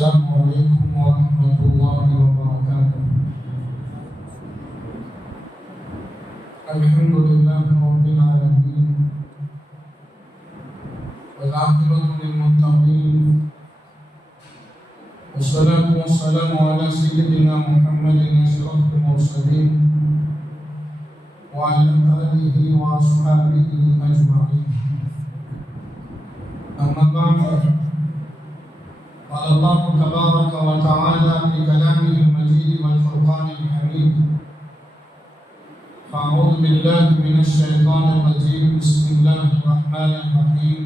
السلام عليكم ورحمة الله وبركاته. الحمد لله رب العالمين والعاقبة للمتقين والصلاة والسلام على سيدنا محمد أشرف المرسلين وعلى آله وأصحابه أجمعين. أما بعد، قال الله تبارك وتعالى في كلامه المجيد والفرقان الحميد: فأعوذ بالله من الشيطان الرجيم. بسم الله الرحمن الرحيم.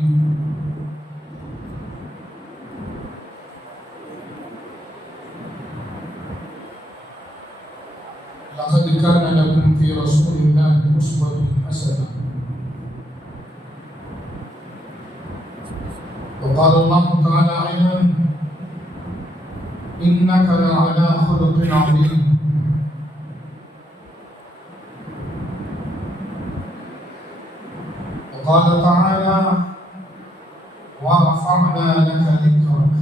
لقد كان لكم في رسول الله أسوة حسنة. وقال الله تعالى أيضا: إنك لعلى خلق عظيم. وقال تعالى: ورفعنا لك ذكرك.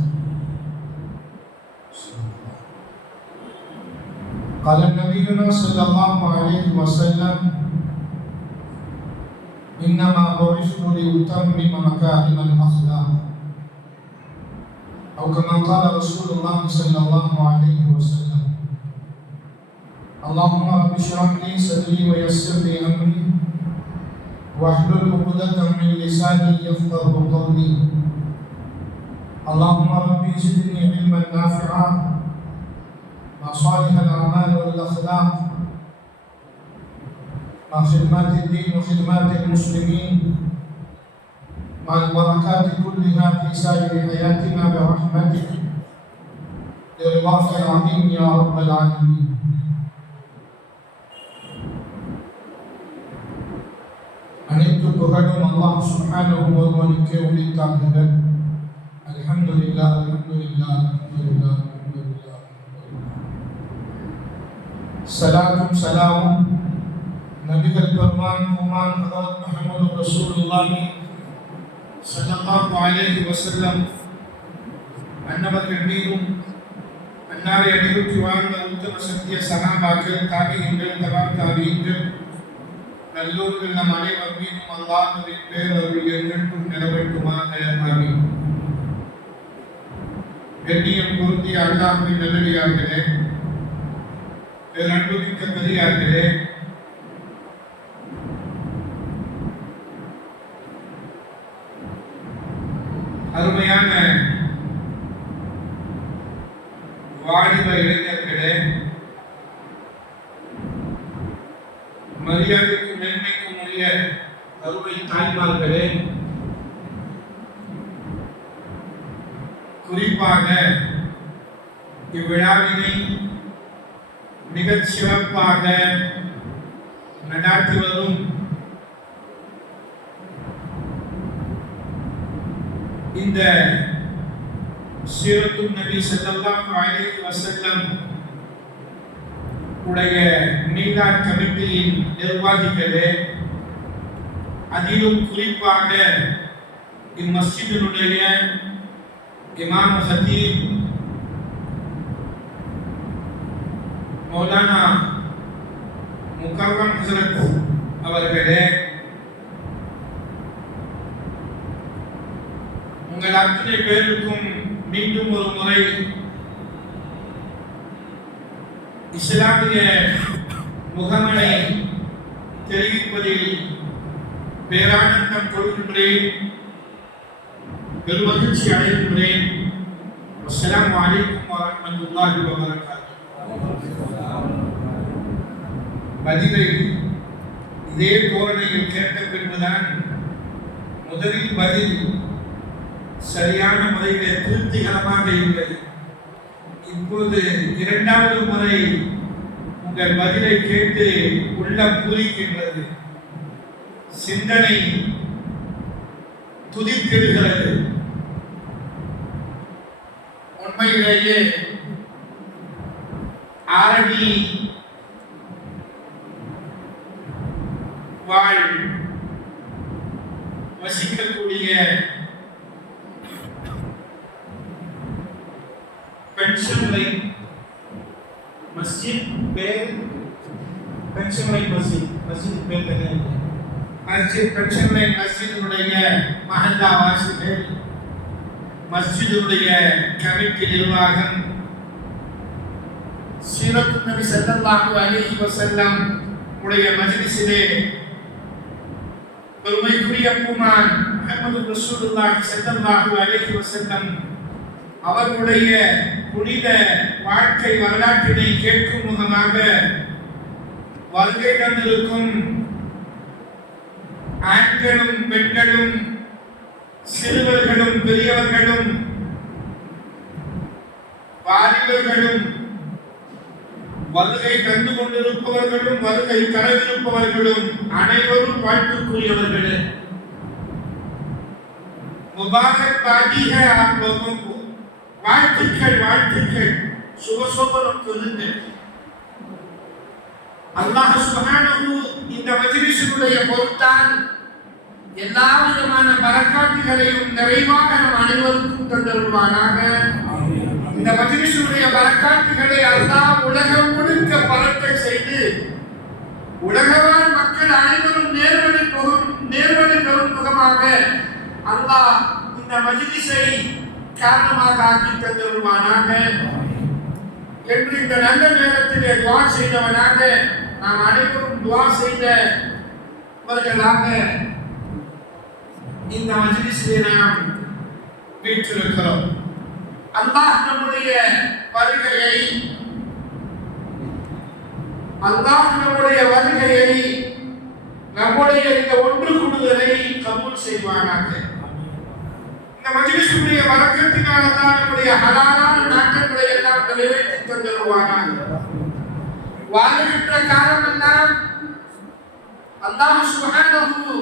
قال نبينا صلى الله عليه وسلم: إنما بعثت لأتمم مكارم الأخلاق، أو كما قال رسول الله صلى الله عليه وسلم: اللهم رب اشرح لي صدري ويسر لي أمري واحلل عقدة من لساني يفقهوا قولي. اللهم رب زدني علما نافعا مع صالح الأعمال والأخلاق، مع خدمات الدين وخدمات المسلمين، مع البركات كلها في سائر حياتنا برحمتك لرضاك العظيم يا رب العالمين. அனைத்து புகழும் அல்லாஹ் சுப்ஹானஹு ஒருவனுக்கே உரித்தாகுக. அல்ஹம்துலில்லாஹ் அல்ஹம்துலில்லாஹ் அல்ஹம்துலில்லாஹ் அல்ஹம்துலில்லாஹ். ஸலாத்தும் ஸலாமும் நபிகள் பெருமான் ஹுமான் ஹதரத் முஹம்மது ரசூலுல்லாஹி ஸல்லல்லாஹு அலைஹி வஸல்லம் அன்னவர்கள் மீதும், அன்னாரை அடிபற்றி வாழ்ந்த உத்தம சத்திய சஹாபாக்கள், தாபிஈன்கள், தபா தாபிஈன்கள், நல்லோர்கள் நம் அனைவர் மீதும் அல்லாஹ்வின் பேரருள் என்றென்றும் நிலவட்டுமாக. ஆமீன். கண்ணியம் பொருந்திய அல்லாஹ்வின் நல்லடியார்களே, பேரன்புமிக்க பெரியார்களே, அருமையான வாலிப இளைஞர்களே, மரியாதைக்கும் மேன்மைக்கும் உரிய அருமை தாய்மார்களே, குறிப்பாக இவ்விழாவினை மிகச் சிறப்பாக நடாத்தி வரும் இந்த சீரத்துன் நபி ஸல்லல்லாஹு அலைஹி வஸல்லம் உடைய மீலாத் கமிட்டியின் நிர்வாகிகளே, அதிலும் குறிப்பாக இம்மஸ்ஜிதினுடைய இமாம் ஹதீப் மௌலானா முகர்ரம் ஹஸரத் அவர்களே, உங்கள் அத்தனை பேருக்கும் மீண்டும் ஒரு முறை இஸ்லாமிய முகமனை தெரிவிப்பதில் பேரானந்தம் கொள்கின்றேன், பெருமகிழ்ச்சி அடைகின்றேன். அஸ்ஸலாமு அலைக்கும் வரஹ்மத்துல்லாஹி வபரகாத்துஹு. பதிலை இதே தோரணையில் கேட்ட பின்புதான் முதலில் பதில் சரியான முறையிலே திருப்திகரமாக இல்லை. இப்பொழுது இரண்டாவது முறை உங்கள் பதிலை கேட்டு உள்ளம் பூரிக்கின்றது, சிந்தனை துதித்திடுகிறது. உண்மையிலேயே ஆரணி வாழ் வசிக்கக்கூடிய பென்ஷன் லைன் மஸ்ஜித் பேர் பென்ஷன் லைன் மஸ்ஜித் பேர் தெரியாது. மஸ்ஜித் பென்ஷன் லைன் மஸ்ஜிதுடைய மஹல்லா வாசிகள், மஸ்ஜிதுடைய கமிட்டி நிர்வாகம், சீரத்து நபி ஸல்லல்லாஹு அலைஹி வஸல்லம் உடைய மஜ்லிஸிலே பெருமைக்குரிய பூமான் முஹம்மது ரசூலுல்லாஹி ஸல்லல்லாஹு அலைஹி வஸல்லம் அவர்களுடைய புனித வாழ்க்கை வரலாற்றினை கேட்கும் முகமாக வருகை தந்திருக்கும் ஆண்களும் பெண்களும் சிறுவர்களும் பெரியவர்களும் வாலிபர்களும் வருகை தந்து கொண்டிருப்பவர்களும் வருகை தரவிருப்பவர்களும் அனைவரும் வாழ்த்துக்குரியவர்களே. मुबारक बाजी है आप लोगों को. வாழ்த்துக்கள் சுபசோபனம் சொல்லுங்கள். அல்லாஹ் சுப்ஹானஹு இந்த மஜ்லிஸினுடைய பொருட்டால் எல்லா விதமான பரக்காத்துகளையும் நிறைவாக நம் அனைவருக்கும் தந்தருள்வானாக. இந்த மஜ்லிஸுடைய பரக்காத்துகளை அல்லாஹ் உலகம் முழுக்க பரக்க செய்து உலகவாழ் மக்கள் அனைவரும் நேர்வழி பெறும் முகமாக அல்லாஹ் இந்த மஜ்லிஸை காரணமாக ஆக்கி தந்தருள்வானாக என்று இந்த நல்ல நேரத்திலே துஆ செய்தவனாக நாம் அனைவரும் துஆ செய்தவர்களாக இந்த மஜ்லிஸிலே நாம் வீற்றிருக்கிறோம். அல்லாஹ் நம்முடைய வருகையை நம்முடைய இந்த ஒன்று கூடுதலை கபூல் செய்வானாக. இந்த மஜ்லிஸுடைய பரக்கத்தினால தான் நம்முடைய ஹலாலான நாட்டங்களை எல்லாம் நிறைவேற்றி தந்துருவானாக. வாழுகின்ற காலமெல்லாம் அல்லாஹ் சுப்ஹானஹு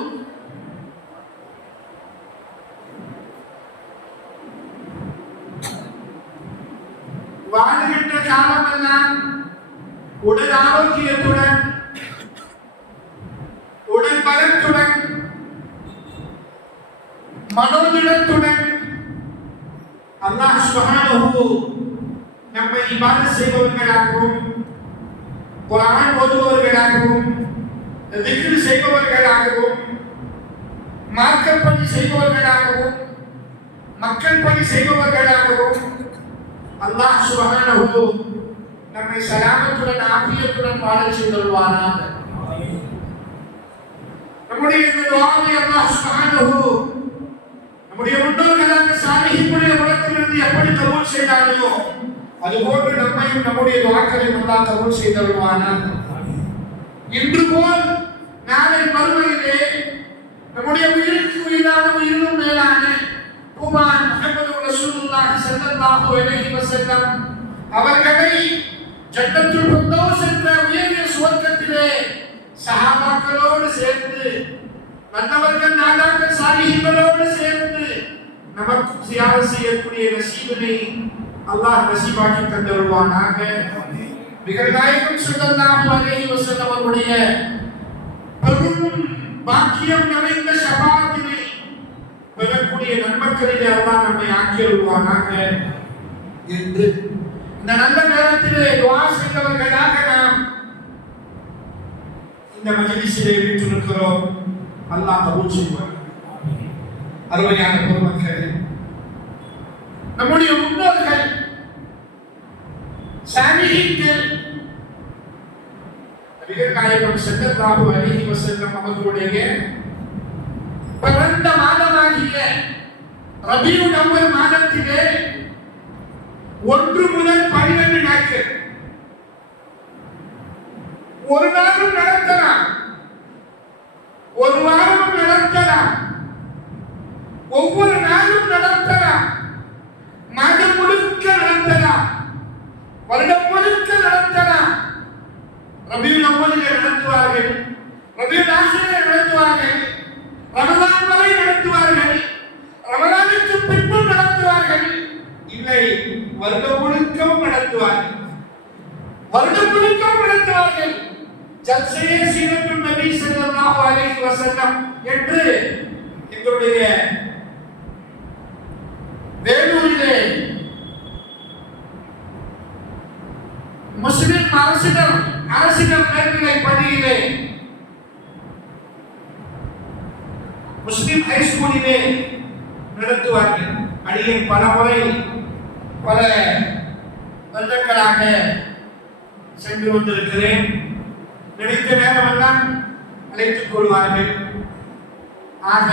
வாழ்கின்ற காலமெல்லாம் உடல் ஆரோக்கியத்துடன் உடல் பலத்துடன் மனோதிடத்துடன் அல்லாஹ் சுப்ஹானஹு நம்மை இபாதத் செய்பவர்களாகவும் குர்ஆன் ஓதுபவர்களாகவும் திக்ர் செய்பவர்களாகவும் மார்க்க பணி செய்பவர்களாகவும் மக்கள் பணி செய்பவர்களாகவும் அல்லாஹ் சுப்ஹானஹு நம்மை சலாமத்துடன் ஆஃபியத்துடன் வாழச் செய்தருள்வானாக. நம்முடைய இந்த துஆவை அல்லாஹ் சுப்ஹானஹு நம்முடைய முன்னோர்களான சாலிஹீன்களுடைய உலகத்திலிருந்து எப்படி கபூல் செய்தார்களோ அதுபோன்று நம்மையும் நம்முடைய துஆக்களையும் அல்லாஹ் கபூல் செய்தருள்வானாக. இன்று போல் நாளை மறுமையிலே நம்முடைய உயிருக்கு உயிரான உயிரினும் மேலான பூமான் முஹம்மது ரசூலுல்லாஹி ஸல்லல்லாஹு அலைஹி வஸல்லம் அவர்களை ஜன்னத்துல் ஃபிர்தௌஸ் என்ற உயரிய சுவர்க்கத்திலே சஹாபாக்களோடு சேர்ந்து நல்லவர்கள் நாதாக்கள் சாலிஹீன்களோடு சேர்ந்து நமக்கு ஜியாரத் செய்யக்கூடிய நசீபினை அல்லாஹ் நசீபாக்கி தந்தருள்வானாக. நாயகம் ஸல்லல்லாஹு அலைஹி வஸல்லம் அவருடைய பெரும் பாக்கியம் நிறைந்த ஷஃபாஅத்தினை பெறக்கூடிய நன்மக்களிலே அல்லாஹ் நம்மை ஆக்கியருள்வானாக என்று இந்த நல்ல நேரத்திலே துஆ செய்தவர்களாக நாம் இந்த மஜ்லிஸிலே வீற்றிருக்கிறோம். அல்லாஹ் கபூல் செய்வார். அருமையான பெருமக்களே, நம்முடைய முன்னோர்கள் சாலிஹீன்கள் நபிகள் நாயகம் ஸல்லல்லாஹு அலைஹி வஸல்லம் அவர்களுடைய பிறந்த மாதமாகிய ரபியுல் அவ்வல் மாதத்திலே 1 முதல் 12 நாட்கள் ஒரு நாளும் நடத்தலாம், ஒரு வாரமும் நடத்தலாம், ஒவ்வொரு நாளும் நடத்தலாம், மாதம் முழுக்க நடத்தலாம், வருடம் முழுக்க நடத்தலாம். ரபியுல் அவ்வலிலே நடத்துவார்கள், ரபியுல் ஆஹிரிலே நடத்துவார்கள், ரமலான் வரை நடத்துவார்கள், ரமலானுக்கு பின்பும் நடத்துவார்கள், இல்லை வருடம் முழுக்கவும் நடத்துவார்கள், வருடம் முழுக்கவும் நடத்துவார்கள். ஜல்சே சீரத்துன் நபி ஸல்லல்லாஹு அலைஹி வஸல்லம் என்று எங்களுடைய வேலூரிலே அரசிடம் மேல்நிலை பள்ளியிலே முஸ்லிம் ஹைஸ்கூலிலே நடத்துவார்கள். அடியேன் பல முறை பல வருடங்களாக சென்று கொண்டிருக்கிறேன். நினைத்த நேரமெல்லாம் அழைத்துக் கொள்வார்கள். ஆக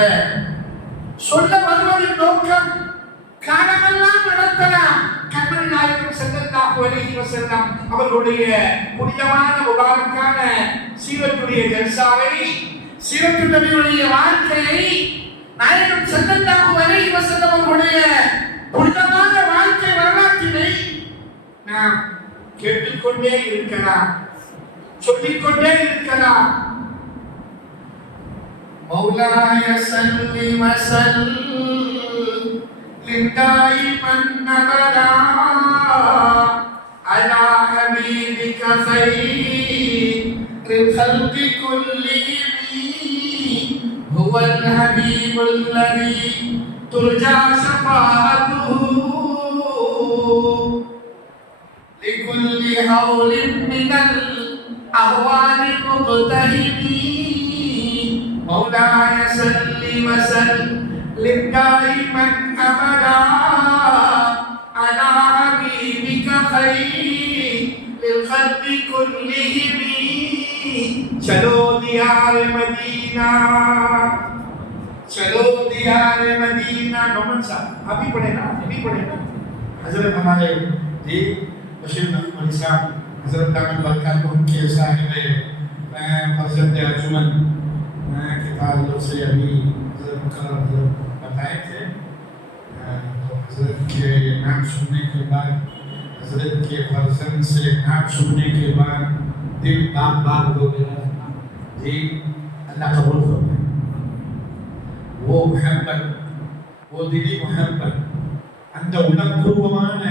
சொல்ல வருவதின் நோக்கம் காலமெல்லாம் நடத்தலாம். கண்மணி நாயகம் ஸல்லல்லாஹு அலைஹி வஸல்லம் அவர்களுடைய புனிதமான முபாரக்கான சீரத்துடைய ஜல்சாவை, சீரத்து நபியுடைய வாழ்க்கையை, நாயகம் ஸல்லல்லாஹு அலைஹி வஸல்லம் அவர்களுடைய புனிதமான வாழ்க்கை வரலாற்றினை நாம் கேட்டுக்கொண்டே இருக்கலாம், சொல்லிக்கொண்டே இருக்கலாம். மௌலாய ஸல்லி வஸல்லிம் தாயிமன் அபதா அலா ஹபீபிக கைரில் கல்கி குல்லிஹிம் ஹுவல் ஹபீபுல் லதீ துர்ஜா ஷஃபாஅத்துஹு லிகுல்லி ஹவுலின் மினல் அஹ்வாலி முக்தஹிமீன். مولاي صل وسلم دائما ابدا على حبيبك خير الخلق كلهم. चलो दियार मदीना, चलो दियार मदीना. नोमन साहब अभी पढ़े ना हजरत हमारे जी बशीर अहमद साहब, हजरत दामद बरकत उनके साहिब फजल अर्जुमन के ताल्लुक से अभी हजरत बताए थे। तो हजरत के नाम सुनने के बाद, हजरत के फर्जन से नाम सुनने के बाद दिल बाग हो गया जी। अल्लाह कबूल फरमाए। वो मोहब्बत, वो दिली मोहब्बत, அந்த உணர்வுபூர்வமான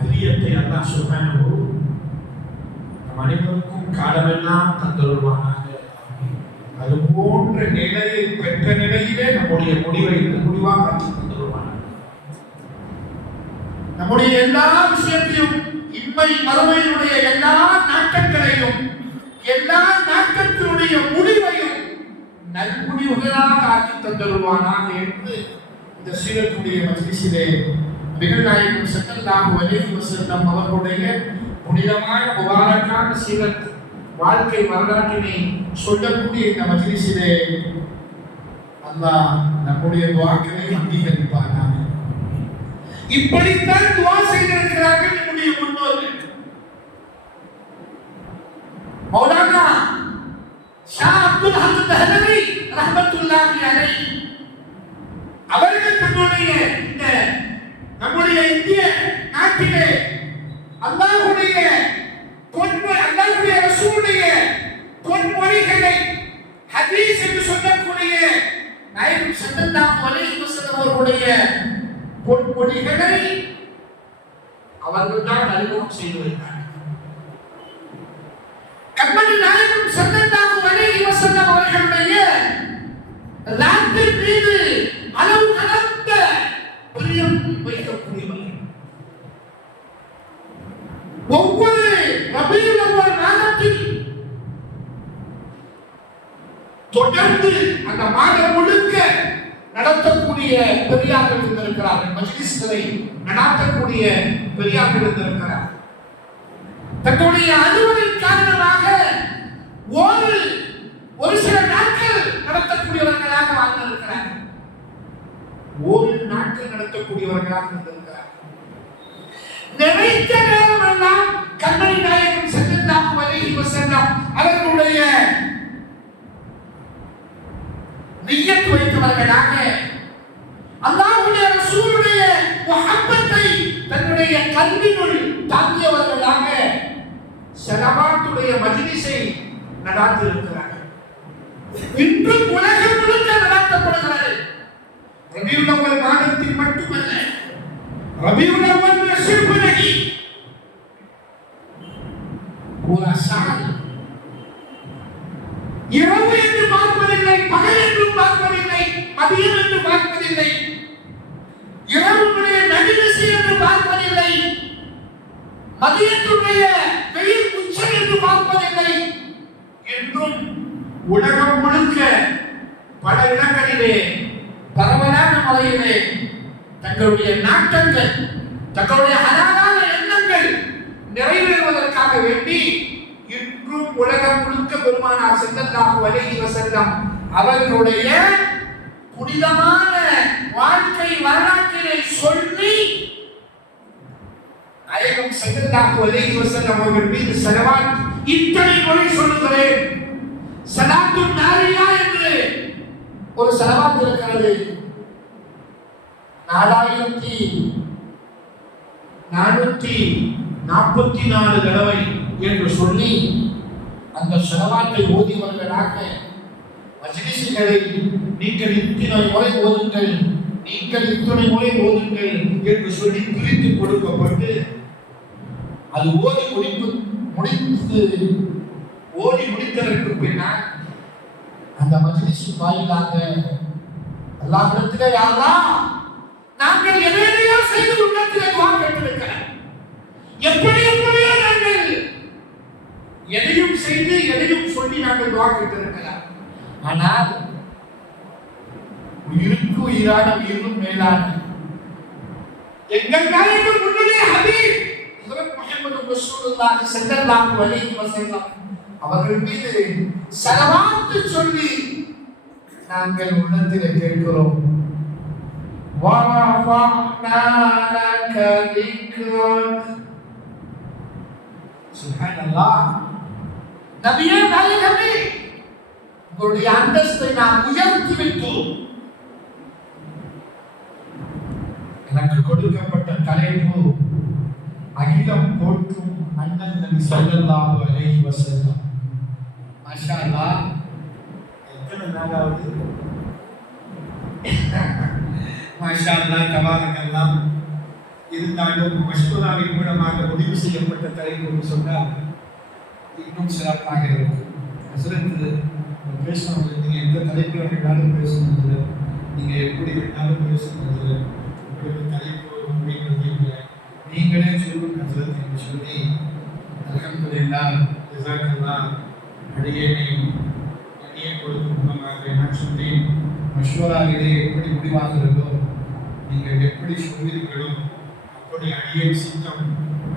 பிரியத்தை அல்லாஹ் சுப்ஹானஹு நம் அனைவருக்கும் காலமெல்லாம் தந்தருள்வானாக. அது போன்ற நிலையை பெற்ற நிலையிலே நம்முடைய முடிவை முடிவாக ஆக்கி தந்துள்ளார். நம்முடைய எல்லா விஷயத்தையும், இன்மை மறுமையினுடைய எல்லா நாட்டங்களையும், எல்லா நாட்டத்தினுடைய முடிவையும் நல்முடிவுகளாக ஆக்கி தந்துள்ளானாக என்று இந்த சீரத்துடைய மஜ்லிஸிலே நபிகள் நாயகம் ஸல்லல்லாஹு அலைஹி வஸல்லம் அவர்களுடைய புனிதமான முபாரக்கான சீரத் வாழ்க்கை வரலாற்றினை சொல்லக்கூடிய இந்த மஜ்லிஸிலே அல்லாஹ் நம்முடைய துஆக்களை அங்கீகரிப்பானாக. இப்படித்தான் துஆ செய்திருக்கிறார்கள் நம்முடைய முன்னோர்கள். மௌலானா ஷா அப்துல் ஹக் தஹ்லவி ரஹ்மத்துல்லாஹி அலைஹி அவர்கள் தன்னுடைய இந்த நம்முடைய இந்திய நாட்டிலே அல்லாஹ்வுடைய அல்லாஹ்வுடைய ரசூலுடைய பொன்மொழிகளை ஹதீஸ் என்று சொல்லக்கூடிய நாயகம் ஸல்லல்லாஹு அலைஹி வஸல்லம் அவர்களுடைய பொன்மொழிகளை அவர்கள் தான் அறிமுகம் செய்து வைத்தார்கள். கண்மணி நாயகம் ஸல்லல்லாஹு அலைஹி வஸல்லம் அவர்களுடைய ராத்தின் மீது அளவு கடந்த பிரியம் வைக்கக்கூடியவர்கள். ஒவ்வொரு ரபீஉல் அவ்வல் மாதத்தில் தொடர்ந்து அந்த மாதம் முழுக்க நடத்தக்கூடிய பெரியார்கள் இருந்திருக்கிறார்கள். மஜ்லிஸ்களை நடாத்தக்கூடிய பெரியார்கள் இருந்திருக்கிறார்கள். தன்னுடைய அலுவலின் காரணமாக ஒரு சில நாட்கள் நடத்தக்கூடியவர்களாக வாழ்ந்திருக்கிறார்கள். ஒரு நாட்கள் நடத்தக்கூடியவர்களாக இருந்திருக்கிறார்கள். நினைத்த நேரமெல்லாம் கண்மணி நாயகம் ஸல்லல்லாஹு அலைஹி வஸல்லம் அவர்களுடைய நிய்யத் வைத்தவர்களாக, அல்லாஹ்வுடைய ரசூலுடைய முஹப்பத்தை தன்னுடைய கல்வினுள் தாங்கியவர்களாக ஸலவாத்துடைய மஜ்லிஸை நடாத்தியிருக்கிறார்கள். இன்றும் உலகம் முழுக்க நடாத்தப்படுகிறது. ரபீஉல் அவ்வல் மாதத்தில் மட்டுமல்ல, रबीउल अव्वल में सिर्फ नहीं, पूरा साल இரவு என்று பார்ப்பதில்லை, பகல் என்று பார்ப்பதில்லை, மதியம் என்று பார்ப்பதில்லை, இரவுடைய நடுநிசி என்று பார்ப்பதில்லை, மதியத்துடைய வெயில் உச்சம் என்று உலகம் முழுக்க பல இடங்களிலே பரவலான முறையிலே தங்களுடைய நாட்டங்கள், தங்களுடைய ஹலாலான எண்ணங்கள் நிறைவேறுவதற்காக வேண்டி இன்றும் உலகம் முழுக்க பெருமானார் ஸல்லல்லாஹு அலைஹி வஸல்லம் அவர்களுடைய புனிதமான வாழ்க்கை வரலாற்றினை சொல்லி நாயகம் ஸல்லல்லாஹு அலைஹி வஸல்லம் அவர்கள் மீது ஸலவாத் இத்தனை முறை சொல்லுகிறேன். ஸலாத்து நாரியா என்று ஒரு ஸலவாத் இருக்கிறது. 4444 தடவை என்று சொல்லி அந்த ஸலவாத்தை ஓதியவர்களாக மஜ்லிஸ்களை நீங்கள் இத்தனை முறை ஓதுங்கள், நீங்கள் இத்தனை முறை ஓதுங்கள் என்று சொல்லி பிரித்து கொடுக்கப்பட்டு அது ஓதி முடித்ததற்கு பின்னால் அந்த மஜ்லிஸ் வாயிலாக அல்லாஹ்விடத்திலே யா அல்லாஹ் நாங்கள் எதையோ செய்து உள்ளத்திலே துஆ கேட்டிருக்கிறோம், எப்படியோ நாங்கள் எதையும் செய்து எதையும் சொல்லி நாங்கள் துஆ கேட்டிருக்கிறோம். ஆனால் உயிருக்கு உயிரான உயிரும் மேலான எங்கள் நாயகம் முன்னிலே ஹபீப் ஹஜ்ரத் முஹம்மது ரசூலுல்லாஹி ஸல்லல்லாஹு அலைஹி வஸல்லம் அவர்கள் மீது ஸலவாத் சொல்லி நாங்கள் உள்ளத்திலே கேட்கிறோம். وَرَفَعْنَا لَكَ ذِكْرَكَ சுப்ஹானல்லாஹ். நபியே நாயகமே, உங்களுடைய அந்தஸ்தை நாம் உயர்த்தி விட்டோம். எனக்கு கொடுக்கப்பட்ட தலைப்பு அகிலம் போற்றும் அண்ணன் நபி ஸல்லல்லாஹு அலைஹி வஸல்லம். மாஷா அல்லாஹ். எத்தனை நாளாவது மாஷா அல்லாஹ் தபாரக்கல்லாஹ். இருந்தாலும் மஷ்வராவின் மூலமாக முடிவு செய்யப்பட்ட தலைப்பு சொன்னால் இன்னும் சிறப்பாக இருக்கும். ஹஸ்ரத் பேசணும், நீங்கள் எந்த தலைப்பில் வேணாலும் பேசணும், நீங்கள் எப்படி வேணாலும் பேசணும், உங்களுக்கு தலைப்பு முடிவு நீங்களே சொல்லும் ஹஸ்ரத் என்று சொல்லி அல்ஹம்துலில்லாஹ் ஜஸாக்கல்லாஹ் அடியேனை கொடுக்கும் மூலமாக நான் சொன்னேன். மஷ்வராவிலே எப்படி முடிவாகிறதோ நீங்கள் எப்படி சொல்வீர்களோ அப்படி அடியேன் சித்தம்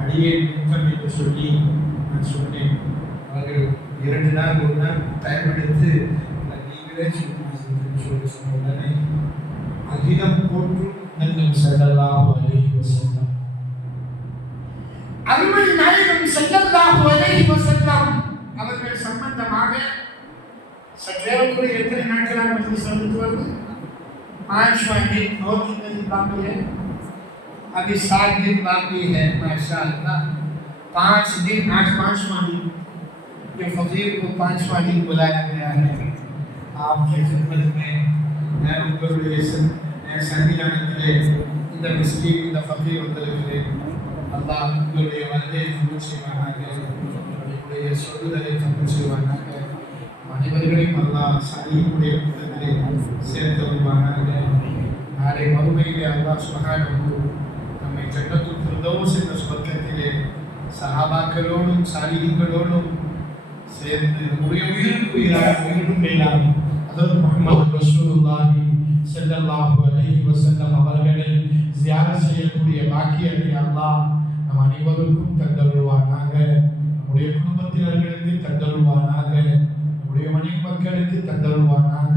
அடியேன் நித்தம் என்று சொல்லி நான் சொன்னேன். அவர்கள் 2 நாள் 1 நாள் தயார்படுத்து நீங்களே சொல்லி சொன்ன உடனே அகிலம் போற்றும் நபி ஸல்லல்லாஹு அலைஹி வஸல்லம் அருமை நாயகம் ஸல்லல்லாஹு அலைஹி வஸல்லம் அவர்கள் சம்பந்தமாக சற்றேறக்குறைய எத்தனை நாட்களாக மஜ்லிஸ் நடந்து வருது? 5वां दिन और कितने दिन बाकी है? अभी 7 दिन बाकी है। माशाअल्लाह 5 दिन, आज 5वां दिन ये फकीर को 5वां दिन बुलाया गया है आपकी खिदमत में। मैं ऊपर சன்னிதானத்திலே இந்த மிஸ்கின் இந்த ஃபகீர் வந்திருக்கிறே. அல்லாஹ் உங்களுடைய வருகை கபூல் செய்வானாக, உங்களுடைய சொல்லுதலை கபூல் செய்வானாக, அனைவர்களையும் அல்லாஹ் சலீமுடைய கூட்டத்திலே சேர்த்தருள்வானாக. நாளை மறுமையிலே அல்லாஹ் சுப்ஹானஹு நம்மை ஜன்னத்துல் ஃபிர்தௌஸ் என்ற சொர்க்கத்திலே சஹாபாக்களோடும் சாலிஹீன்களோடும் சேர்ந்து உயிருக்கு உயிராக உயிரும் மேலான ஹஜ்ரத் முஹம்மது ரசூலுல்லாஹி ஸல்லல்லாஹு அலைஹி வஸல்லம் அவர்களை ஜியாரத் செய்யக்கூடிய பாக்கியத்தை அல்லாஹ் நம் அனைவருக்கும் தந்தருள்வானாக. நம்முடைய குடும்பத்தினர்களுக்கு தந்தருள்வானாக, நம்முடைய மனைவி மக்களுக்கு தந்தருள்வானாக,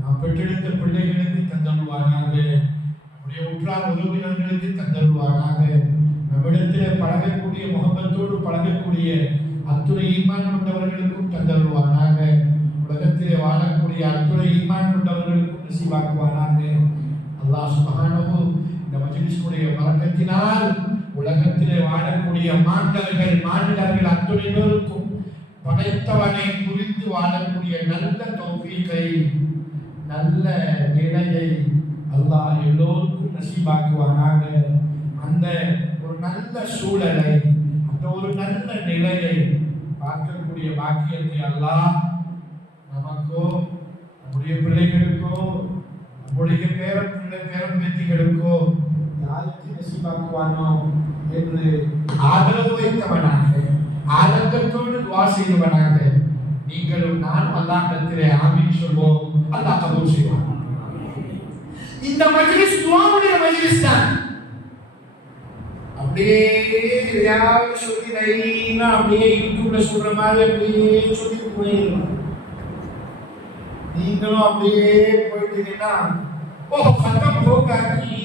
நாம் பெற்றெடுத்த பிள்ளைகளுக்கு தந்தருள்வானாக, நம்முடைய உற்றார் உறவினர்களுக்கு தந்தருள்வானாக. நம்மிடத்திலே பழகக்கூடிய முகம்மத்தோடு பழகக்கூடிய அத்துணை ஈமான் கொண்டவர்களுக்கும் தந்தருள்வானாக. உலகத்திலே வாழக்கூடிய அத்துணை ஈமான் கொண்டவர்களுக்கும் நசீபாக்குவானாக. அல்லாஹ் சுப்ஹானஹு இந்த மஜ்லிஸுடைய பரக்கத்தினால் உலகத்திலே வாழக்கூடிய மாநிலர்கள் அத்துணை பேருக்கும் படைத்தவனை புரிந்து வாழக்கூடிய நல்ல தௌஃபீகை, நல்ல நிலையை அல்லாஹ் எல்லோருக்கும் நசீபாக்குவானாக. அந்த ஒரு நல்ல சூழலை, அந்த ஒரு நல்ல நிலையை பார்க்கக்கூடிய பாக்கியத்தை அல்லாஹ் நமக்கோ, நம்முடைய பிள்ளைகளுக்கோ, நம்முடைய பேரம்பேத்திகளுக்கோ யாருக்கு நசீபாக்குவானோ என்று ஆதரவு வைத்தவனாக, ஆதங்கத்தோடு துவா செய்தவனாக நீங்களும் நானும் அல்லாஹ்விடத்திலே ஆமீன் சொல்வோம். அல்லாஹ் கபூல் செய்வான். இந்த மஜ்லிஸ் துஆவுடைய மஜ்லிஸ் தான். அப்படியே யாராவது சொல்லி லைனா அப்படியே யூடியூப்ல சொல்ற மாதிரி அப்படியே சொல்லிட்டு போயிடலாம். நீங்களும் அப்படியே போயிட்டீங்கன்னா ஓ சத்தம் போகாக்கி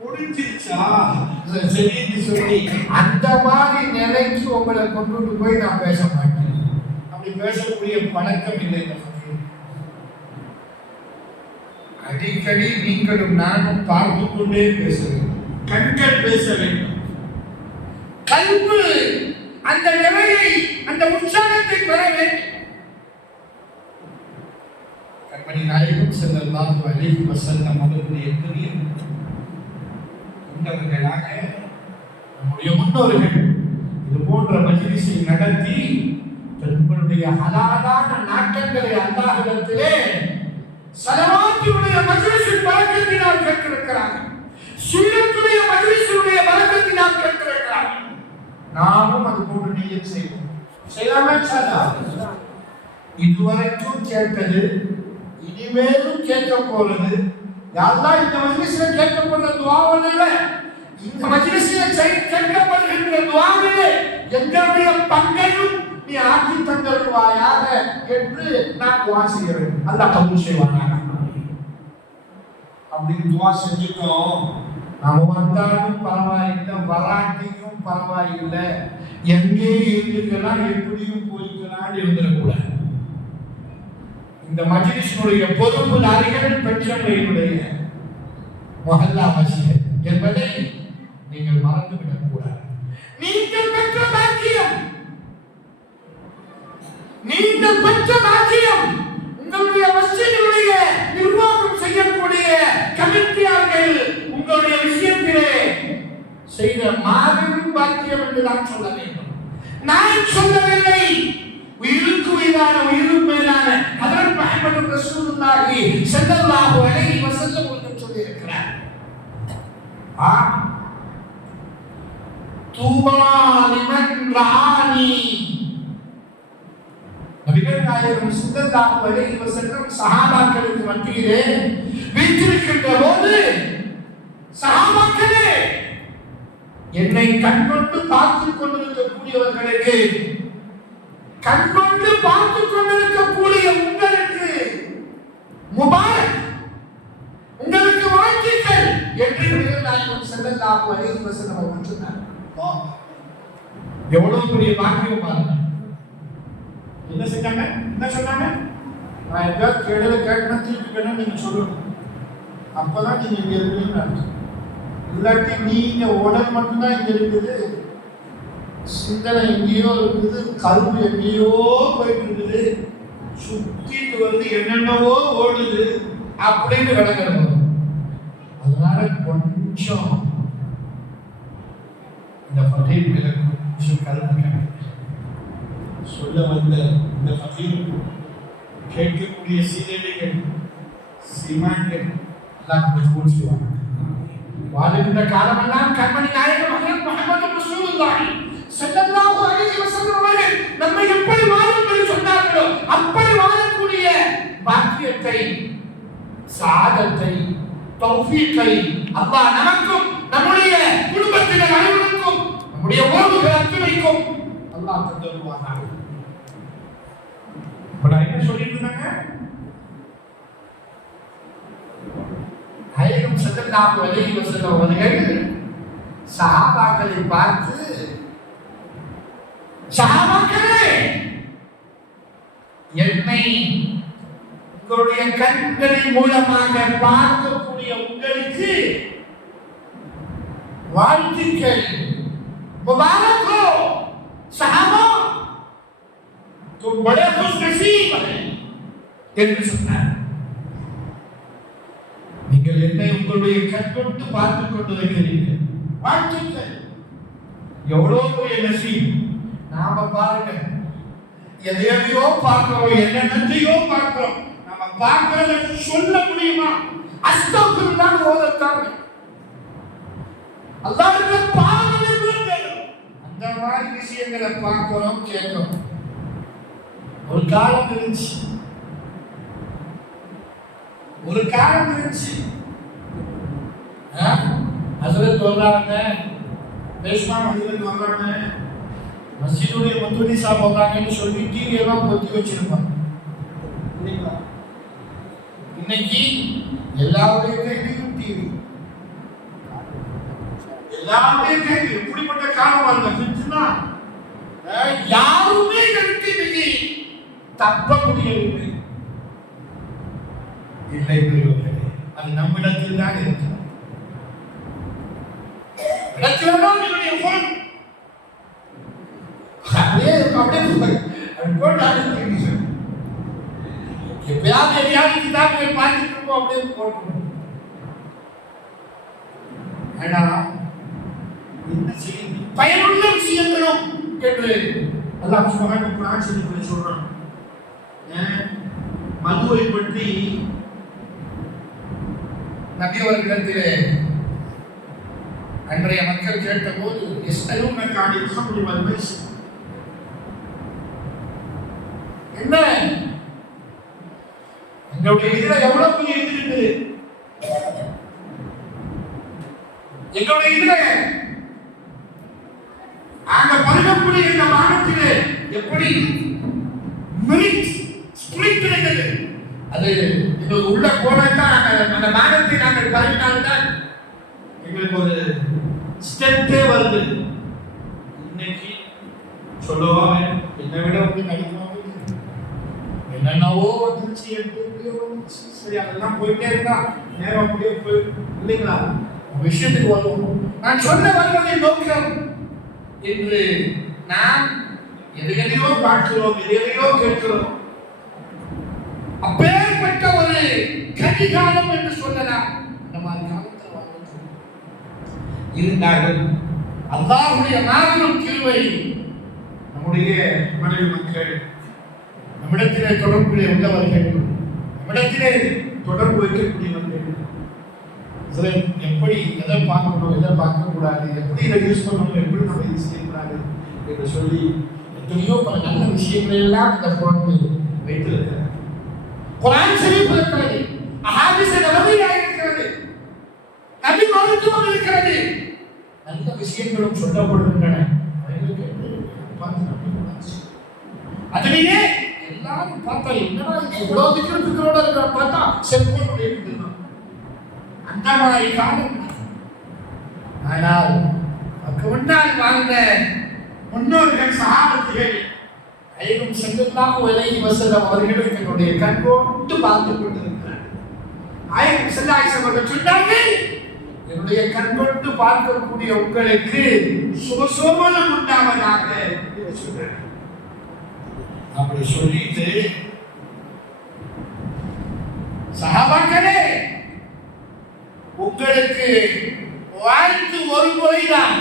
முடிஞ்சிருச்சா சரின்னு சொல்லி அந்த மாதிரி நிலைக்கு உங்களை கொண்டு போய் நான் பேச மாட்டேன். அப்படி பேசக்கூடிய பழக்கம் இல்லை. அடிக்கடி நீங்களும் நானும் பார்த்து கொண்டே பேச வேண்டும். கண்கள் பேச வேண்டும். கல்வி அந்த நிலையை அந்த உற்சாகத்தை பெற வேண்டும். கண்மணி நாயகம் ஸல்லல்லாஹு அலைஹி வஸல்லம் அவர்களுடைய பெரிய முன்னவர்களாக நம்முடைய முன்னோர்கள் இது போன்ற மஜ்லிஸை நடத்தி தங்களுடைய ஹலாலான நாட்டங்களை அல்லாஹ்விடத்திலே ஸலவாத்துடைய மஜ்லிஸின் பரக்கத்தினால் கேட்டிருக்கிறார்கள். சூரத்துடைய மஜ்லிஸுடைய பரக்கத்தினால் கேட்டிருக்கிறார்கள். நாமும் அது போன்று நியத் செய்வோம். செய்யலாமா சாதா? இதுவரைக்கும் கேட்டது இனிமேலும் கேட்க போறது யாரெல்லாம் இந்த மஜ்லிஸ்ல கேட்கப்படுற துஆவிலே இந்த மஜ்லிஸ்ல கேட்கப்படுகின்ற துஆவிலே எங்களுடைய பங்கையும் நீ ஆக்கி தந்தருவாயாக என்று நான் துஆ செய்கிறேன். அல்லாஹ் கபூல் செய்வானாக. அப்படி துஆ செஞ்சுட்டோம். நாம வந்தாலும் பரவாயில்லை, வராட்டியும் பரவாயில்லை, எங்கே இருந்துக்கலாம் எப்படியும் போய்க்கலாம் இருந்துடக்கூடாது. இந்த மஜ்லிஸினுடைய பொறுப்புதாரிகள் பெற்றவர்களுடைய மஹல்லா மஸ்ஜித் என்பதை நீங்கள் மறந்துவிடக் கூடாது. நீங்கள் பெற்ற பாக்கியம், நீங்கள் பெற்ற பாக்கியம். உங்களுடைய மஸ்ஜிதுடைய நிர்வாகம் செய்யக்கூடிய கமிட்டியார்கள் உங்களுடைய விஷயத்திலே செய்த மாபெரும் பாக்கியம் என்று நான் சொல்ல வேண்டும். நான் சொல்லவில்லை. உயிருக்கு உயிரான உயிரும் மேலான ஹஜ்ரத் முஹம்மது ரசூலுல்லாஹி ஸல்லல்லாஹு அலைஹி வஸல்லம் அவர்கள் சொல்லி இருக்கிறார். தூபா லிமன் ரஆனி. நபிகள் நாயகம் ஸல்லல்லாஹு அலைஹி வஸல்லம் சஹாபாக்களுக்கு மத்தியிலே வீற்றிருக்கின்ற போது சஹாபாக்களே என்னை கண்கொண்டு பார்த்துக் கொண்டிருக்கக்கூடியவர்களுக்கு, கண்கொண்டு பார்த்துக் கொண்டிருக்கக்கூடிய உங்களுக்கு முபாரக், உங்களுக்கு வாழ்த்துக்கள் என்று நபிகள் நாயகம் ஸல்லல்லாஹு அலைஹி வஸல்லம் அவர்கள் சொன்னார். எவ்வளவு பெரிய பாக்கியம் பாருங்க. என்ன செஞ்சாங்க? என்ன சொன்னாங்க? நான் எதாவது கேட்டா திருப்பி நீங்க சொல்லணும். அப்பதான் நீங்க இங்க இருக்கீங்கன்னு. இல்லாட்டி நீங்க உடல் மட்டும்தான் இங்க இருக்குது, சிந்தனை எங்கேயோ இருக்குது, கருவு எங்கேயோ போயிட்டு இருக்குது, சுத்திட்டு வந்து என்னென்னவோ ஓடுது அப்படின்னு விளங்குறது. அதனால கொஞ்சம் இந்த பகையின் மேல கொஞ்சம் கருத்து சொல்ல வந்த இந்த பகையின் கேட்கக்கூடிய சீதைகள் சீமான்கள் எல்லாம் கொஞ்சம் செய்வாங்க. வாழ்கின்ற காலமெல்லாம் கண்மணி நாயகம் ஹஜ்ரத் முஹம்மது ரசூலுல்லாஹி ஸல்லல்லாஹு அலைஹி வஸல்லம் அவர்கள் நம்மை எப்படி வாழும்படி சொன்னார்களோ அப்படி வாழக்கூடிய பாக்கியத்தை, சாதத்தை, தௌஃபீக்கை அல்லாஹ் நமக்கும் நம்முடைய குடும்பத்தினர் அனைவருக்கும் நம்முடைய உறவுகள் அத்தனைக்கும் அல்லாஹ் தந்தருவானாக. என்ன சொல்லிட்டு இருந்தாங்க? நாயகம் ஸல்லல்லாஹு அலைஹி வஸல்லம் அவர்கள் சஹாபாக்களை பார்த்து, சஹாபாக்களே என்னை உங்களுடைய கண்களின் மூலமாக பார்க்கக்கூடிய உங்களுக்கு வாழ்த்துக்கள், मुबारक हो सहाबा, तुम बड़े खुशनसीब हैं என்று சொன்னார். நீங்கள் என்னை உங்களுடைய கண்கொண்டு பார்த்துக் கொண்டிருக்கிறீர்கள், வாழ்த்துக்கள். எவ்வளவு பெரிய நசீப். நாம பாருங்க, எதையோ பார்க்கிறோம், என்னென்னத்தையோ பார்க்கிறோம். நம்ம பார்க்கிறத சொல்ல முடியுமா? அஸ்தக்ஃபிருல்லாஹ் ஓதத்தாங்க. அல்லாஹ்வுக்கு பாவங்களை அந்த மாதிரி விஷயங்களை பார்க்கிறோம், கேட்கிறோம். ஒரு காலம் இருந்துச்சு, ஒரு காலம் இருந்துச்சு. ஹசரத் வர்றாங்க, பேஷ்மான் ஹசரத் வர்றாங்க, மஸ்ஜிதுடைய முத்துடி சாப் வர்றாங்கன்னு சொல்லி டிவி எல்லாம் பொத்தி வச்சிருப்பாங்க. இன்னைக்கு எல்லாருடைய கையிலும் டிவி, எல்லாருடைய கையில். எப்படிப்பட்ட காலம் பாருங்க. பிரிச்சுனா யாருமே கருத்து இன்னைக்கு தப்ப முடியவில்லை. இல்லை பெரியவர்களே, அது நம்மிடத்தில் தான் இருக்கு. இடத்தில்தான் என்னுடைய போன் அப்படியே போட்டு எப்பயாவது எதையாவது கிதாபுகள் பார்த்துட்டு இருப்போம், அப்படியே போட்டு. ஆனா என்ன செய்யுது பயனுள்ள விஷயங்களும் என்று அல்லாஹ் சுப்ஹானஹு வ தஆலா சொல்றான். மதுவை பற்றி நபி அவர்களிடத்திலே அன்றைய மக்கள் கேட்டபோது யஸ்அலூனக அனில் ஹம்ரி வல் மைஸிர், என்ன எங்களுடைய இதுல எவ்வளவு பெரிய இது இருக்குது, எங்களுடைய இதுல அந்த பருகக்கூடிய இந்த வானத்திலே எப்படி மிரிட் ஸ்பிரிட் இருக்குது, அது எங்களுக்கு உள்ள போனதான் அந்த வானத்தை நாங்கள் பருகினால்தான் எங்களுக்கு ஒரு ஸ்டெப்பே வருது. இன்னைக்கு சொல்லுவாங்க என்னை விட உங்களுக்கு அதிகமாக என்னென்னவோ வந்துருச்சு, எப்படியோ வந்துச்சு, சரி அதெல்லாம் போயிட்டே இருக்கா, நேரம் அப்படியே போய் இல்லைங்களா. விஷயத்துக்கு வருவோம். நான் சொன்ன வருவதை நோக்கம் என்று நாம் எதையோ பார்க்கிறோம், எதையோ கேட்கிறோம். அப்பேற்பட்ட ஒரு கதிகாலம் என்று சொல்லலாம். இந்த மாதிரி காலத்தில் வாழ்க்கை இருந்தார்கள். அல்லாஹ்வுடைய மாபெரும் கிருபை நம்முடைய மனைவி மக்கள், நம்மிடத்திலே தொடர்புடைய உள்ளவர்கள், நம்மிடத்திலே தொடர்பு வைக்கக்கூடியவர்கள், எப்படி எதை பார்க்கணும், எதை பார்க்கக்கூடாது, எப்படி இதை யூஸ் பண்ணணும், எப்படி நம்ம யூஸ் செய்யக்கூடாது என்று சொல்லி எத்தனையோ பல நல்ல விஷயங்களை எல்லாம் இந்த குரான் வைத்திருக்கிறது. குரான் ஷரீஃப் இருக்கிறது, அஹாதீஸ் நபவியா இருக்கிறது, நபி மருத்துவம் இருக்கிறது, நல்ல விஷயங்களும் சொல்லப்படுகின்றன. அதிலேயே எல்லாரும் பார்த்தா என்னடா இவ்வளவு திக்கிறதுக்கிறோட இருக்கிற பார்த்தா செல்போனுடைய இதுதான் அந்த மாதிரி காலம். ஆனால் அதுக்கு முன்னால் வாழ்ந்த முன்னோர்கள் சஹாபத்துகள் ஐயும் ஸல்லல்லாஹு அலைஹி வஸல்லம் அவர்களுக்கு என்னுடைய கண்கொண்டு பார்த்து கொண்டிருக்கிறார். ஐயும் ஸல்லல்லாஹு அலைஹி வஸல்லம் சொன்னார்கள், என்னுடைய கண்கொண்டு பார்க்கக்கூடிய உங்களுக்கு சுபசோபனம் உண்டாவதாக என்று சொன்னார். அப்படி சொல்லிட்டு சஹாபாக்களே, உங்களுக்கு வாழ்த்து ஒரு முறைதான்,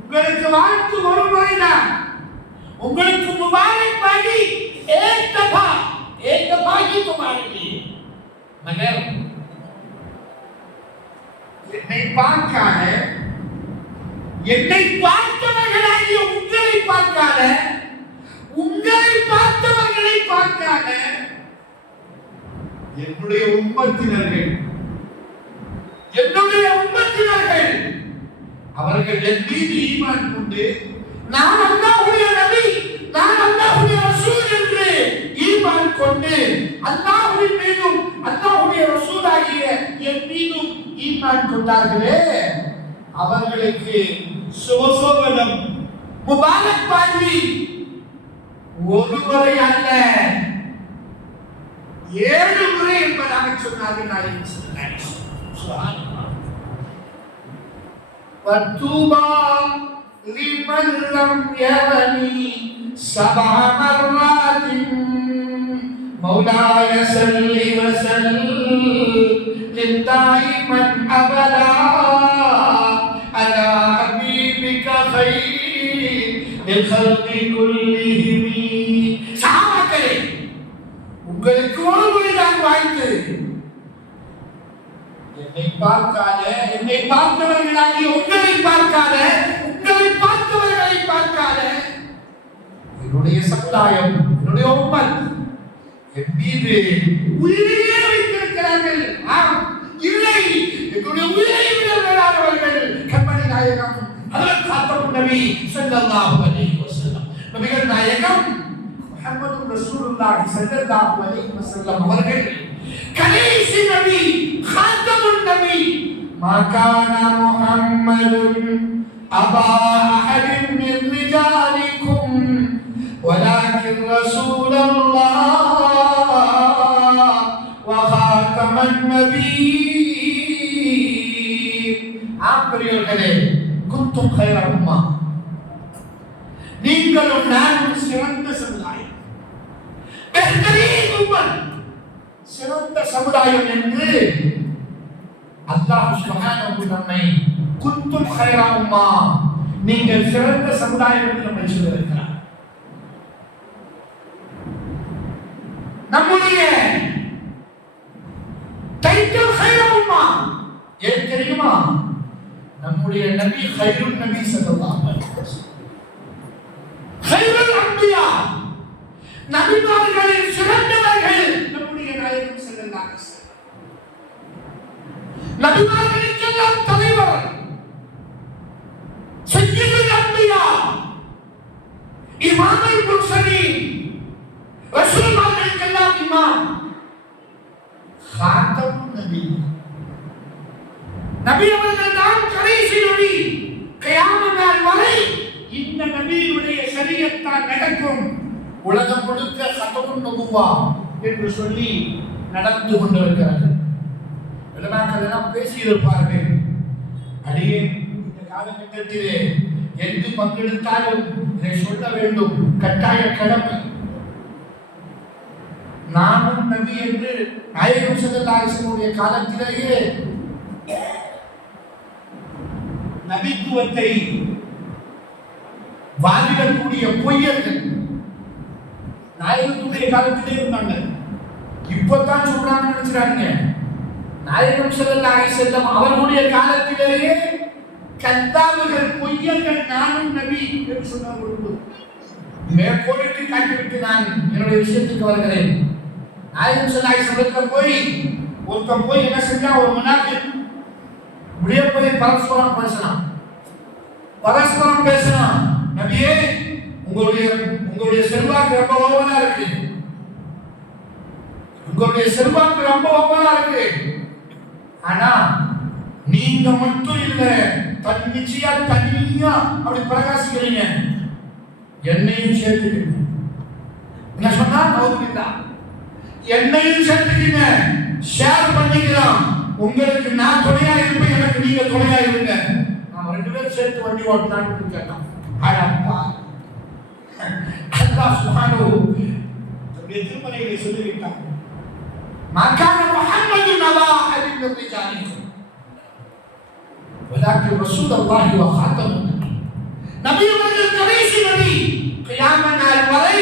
உங்களுக்கு வாழ்த்து ஒரு முறைதான், உங்களுக்கு முபாரக் பாகி एक दफा ही मुबारक है, मगर என்னை பார்க்காத, என்னை பார்த்தவர்களாகிய உங்களை பார்க்காத, உங்களை பார்த்தவர்களை பார்க்காத என்னுடைய உம்மத்தினர்கள், என்னுடைய உம்மத்தினர்கள் அவர்கள் என் மீது ஈமான் கொண்டு நான் அல்லாஹ்வுடைய நபி, நான் அல்லாஹ்வுடைய ரசூல் என்று ஈமான் கொண்டு அல்லாஹ்வின் மீதும் அல்லாஹ்வுடைய ரசூலாகிய என் மீதும் ஈமான் கொண்டார்களே, அவர்களுக்கு சுபசோபனம் முபாரக் பாதி ஒரு முறை அல்ல 7 முறை என்பதாக சொன்னார்கள். நாயகம் சுப்ஹானல்லாஹ். வத்தூபா லிமன் லம் யரனி 7 மர்ராத்தின் மௌலாய ஸல்லி வ ஸல்லிம் தாயிமன் அபதா அலா ஹபீபிக கைரில் கல்கி குல்லிஹிம். சஹாபாக்களே, உங்களுக்கு ஒரு முறைதான் வாழ்த்து. என்னை பார்க்காத, என்னை பார்த்தவர்களாகிய உங்களை பார்க்காத, உங்களை பார்த்தவர்களை பார்க்காத என்னுடைய சமுதாயம், என்னுடைய உம்மத் என் மீது உயிரையே வைத்திருக்கிறார்கள். ஆம், இல்லை, என்னுடைய உயிரை விட மேலானவர்கள் கண்மணி நாயகம் ஹஜ்ரத் காத்தமுன் நபி ஸல்லல்லாஹு அலைஹி வஸல்லம். நபிகள் நாயகம் முஹம்மது ரசூலுல்லாஹி ஸல்லல்லாஹு அலைஹி வஸல்லம் அவர்கள் கடைசி நபி, காத்தமுன் நபி. மா கான முஹம்மதுன் அபா அஹதின் மின் ரிஜாலிக்கும் வலாக்கின் ரசூலல்லாஹ் வ காத்தமன் நபிய்யீன். ஆம்பரியர்களே, குந்தும் கைர உம்மா, நீங்களும் நானும் சிறந்த சமுதாயம், பெஹ்தரீன் உம்மத், சிறந்த சமுதாயம் என்று அல்லாஹ் சுப்ஹானஹு நம்மை குந்தும் கைர உம்மா, நீங்கள் சிறந்த சமுதாயம் என்று நம்மை சொல்லியிருக்கிறார். நம்முடைய டைட்டில் கைர உம்மா ஏன் தெரியுமா? நம்முடைய நபி கைருன் நபி ஸல்லல்லாஹு அலைஹி வஸல்லம், கைருல் அன்பியா, நபிமார்களில் சிறந்தவர்கள் நம்முடைய நாயகம் ஸல்லல்லாஹு அலைஹி வஸல்லம். நபிமார்களுக்கெல்லாம் தலைவர், சய்யிதுல் அன்பியா, இமாமுல் முர்சலீன், ரசூலுல்லாஹ்வுக்கெல்லாம் இமாம், காத்தமுன் நபி. நபி அவர்கள் தான் கடைசி நபி. கியாமத் நாள் வரை இந்த நபியுடைய ஷரியத் தான் நடக்கும். உலகம் முழுக்க கதமுன் நபுவா என்று சொல்லி நடந்து கொண்டிருக்கிறது. உலமாக்கள் எல்லாம் பேசியிருப்பார்கள், அடியே இந்த காலகட்டத்திலே எங்கு பங்கெடுத்தாலும் இதை சொல்ல வேண்டும், கட்டாய கடமை. நானும் நபி என்று நாயகம் ஸல்லல்லாஹு அலைஹி வஸல்லம் காலத்திலேயே நபித்துவத்தை வாதிடக்கூடிய பொய்யர்கள் நாயகத்துடைய காலத்திலே இருந்தாங்க. இப்பதான் சொல்றாங்க நினைச்சாங்க. நாயகம் ஸல்லல்லாஹு அலைஹி வஸல்லம் அவர்களுடைய காலத்திலேயே கத்தாவுகள், பொய்யர்கள் நானும் நபி என்று சொன்னார்கள். மேற்கோளிட்டு காட்டிவிட்டு நான் என்னுடைய விஷயத்துக்கு வருகிறேன். நாயகம் ஸல்லல்லாஹு அலைஹி வஸல்லம் போய் ஒருத்தன் போய் என்ன செஞ்சா, ஒரு முனாஃபிக் முடிய போய் பரஸ்பரம் பேசலாம். நபியே, உங்களுடைய செல்வாக்கு ரொம்ப ஓவரா இருக்கு, உங்களுடைய செல்வாக்கு ரொம்ப ஓவரா இருக்கு. ஆனா நீங்க மட்டும் இல்ல, தன்னிச்சையா தனியா அப்படி பிரகாசிக்கிறீங்க, என்னையும் சேர்த்துக்கீங்க. என்ன சொன்னா, நவுதுபில்லா, என்னையும் சேர்த்துக்கீங்க, ஷேர் பண்ணிக்கலாம். உங்களுக்கு நான் துணையா இருப்பேன், எனக்கு நீங்க துணையா இருங்க. நாம ரெண்டு பேரும் சேர்த்து வண்டி ஓட்டலாம்னு கேட்டோம். அடப்பா, அல்லாஹ் சுப்ஹானஹு தன்னுடைய திருமறையிலே சொல்லிவிட்டார், மகான முஹம்மது நபா அஹதின் மின் ரிஜாலிக்கும் வலாக்கின் ரசூலுல்லாஹி வ காத்தமுன் நபி. நபி அவர்கள் கடைசி நபி. கியாமத் நாள் வரை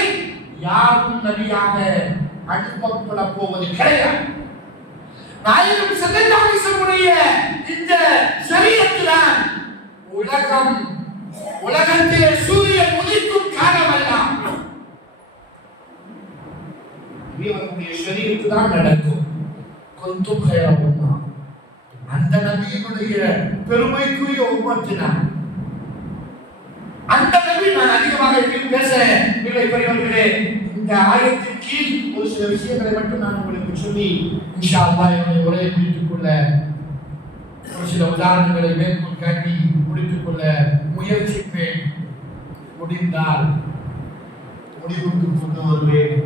யாரும் நபியாக அனுப்பப்பட போவது கிடையாது. நாயகம் ஸல்லல்லாஹு அலைஹி வஸல்லம் இந்த ஷரியத்தான் உலகத்திலே சூரியன் உதிக்கும் காலமெல்லாம் இவருடைய ஷரியத் தான் நடக்கும். குந்தும் கைர உம்மா, அந்த நபியினுடைய பெருமைக்குரிய உம்மத்தினார். அந்த நபி, நான் அதிகமாக பேச இல்லை பெரியவர்களே, இந்த ஆயத்தின் கீழ் ஒரு சில விஷயங்களை மட்டும் நான் உங்களுக்கு சொல்லி இன்ஷா அல்லாஹ் என்னுடைய உரையை முடித்துக் கொள்ள, ஒரு சில உதாரணங்களை மேற்கோள் காட்டி முடித்துக் கொள்ள முயற்சிப்பேன். முடிந்தால் முடிவுக்கு கொண்டு வருவேன்,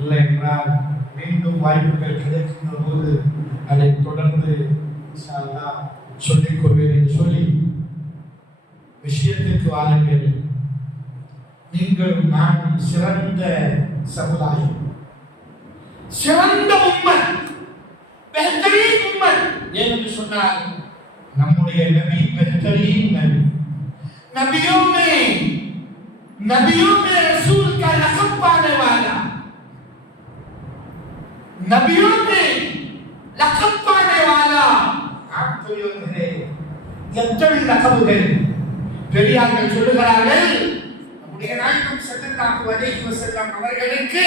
இல்லை என்றால் மீண்டும் வாய்ப்புகள் கிடைக்கின்ற போது அதை தொடர்ந்து இன்ஷா அல்லாஹ் சொல்லிக் கொள்வேன் என்று சொல்லி விஷயத்திற்கு வாருங்கள். நீங்களும் நானும் சிறந்த சமுதாயம், சிறந்த உம்மத், பெஹ்தரீன் உம்மத். ஏனென்று சொன்னால் நம்முடைய நபி பெஹ்தரீன் நபி, नबियों में रसूल का लक़ब पाने वाला, नबियों में लक़ब पाने वाला. आप तो ये எத்தனை லகபுகள் பெரியார்கள் சொல்லுகிறார்கள். நாயகம் ஸல்லல்லாஹு அலைஹி வஸல்லம் அவர்களுக்கு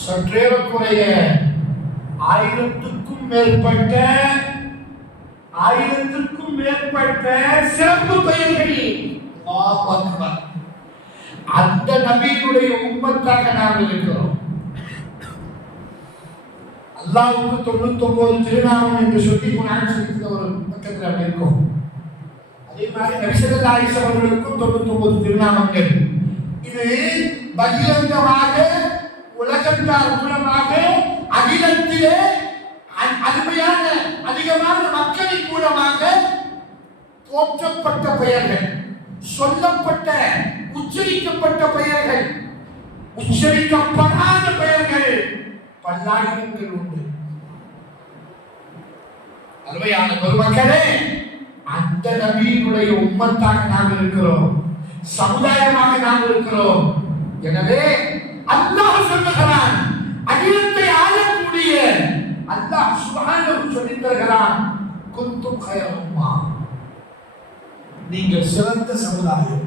சற்றேறக்குறைய 1000க்கும் மேற்பட்ட சிறப்பு பெயர்கள். அல்லாஹ் அக்பர். அந்த நபியுடைய உம்மத்தாக நாம் இருக்கிறோம். அல்லாஹ்வுக்கு 99 திருநாமம் என்று சொல்லி குர்ஆன் ஷரீஃப்ல ஒரு பக்கத்துல அப்படி இருக்கும். அதே மாதிரி நபி ஸல்லல்லாஹு அலைஹி வஸல்லம் அவர்களுக்கும் 99 திருநாமங்கள். இது பகிரங்கமாக உலகத்தார் மூலமாக அகிலத்திலே அருமையான அதிகமான மக்களின் மூலமாக போற்றப்பட்ட பெயர்கள், சொல்லப்பட்ட உச்சரிக்கப்பட்ட பெயர்கள், உச்சரிக்கப்படாத பெயர்கள் பல்லாயிரங்கள் உண்டு. அருமையான பெருமக்களே, அந்த நபியினுடைய உம்மத்தாக நாம் இருக்கிறோம், சமுதாயமாக நாம் இருக்கிறோம். எனவே அல்லாஹ் சொல்லுகிறான், அகிலத்தை ஆளக்கூடிய அல்லாஹ் சுப்ஹானஹு சொல்லித் தருகிறான், குந்தும் கைர உம்மா, நீங்கள் சிறந்த சமுதாயம்.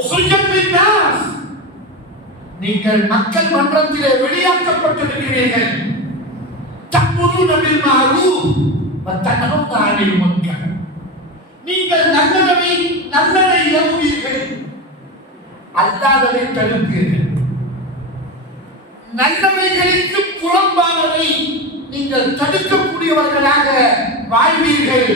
உஹ்ரிஜத் லின்னாஸ், நீங்கள் மக்கள் மன்றத்திலே வெளியாக்கப்பட்டிருக்கிறீர்கள். தஅமுருன பில் மஅரூஃப் வ தன்ஹவுன அனில் முன்கர், நீங்கள் நல்லதை ஏவுவீர்கள், அல்லாததை தடுப்பீர்கள். நல்லவைகளுக்கு புறம்பானதை நீங்கள் தடுக்கக்கூடியவர்களாக வாழ்வீர்கள்.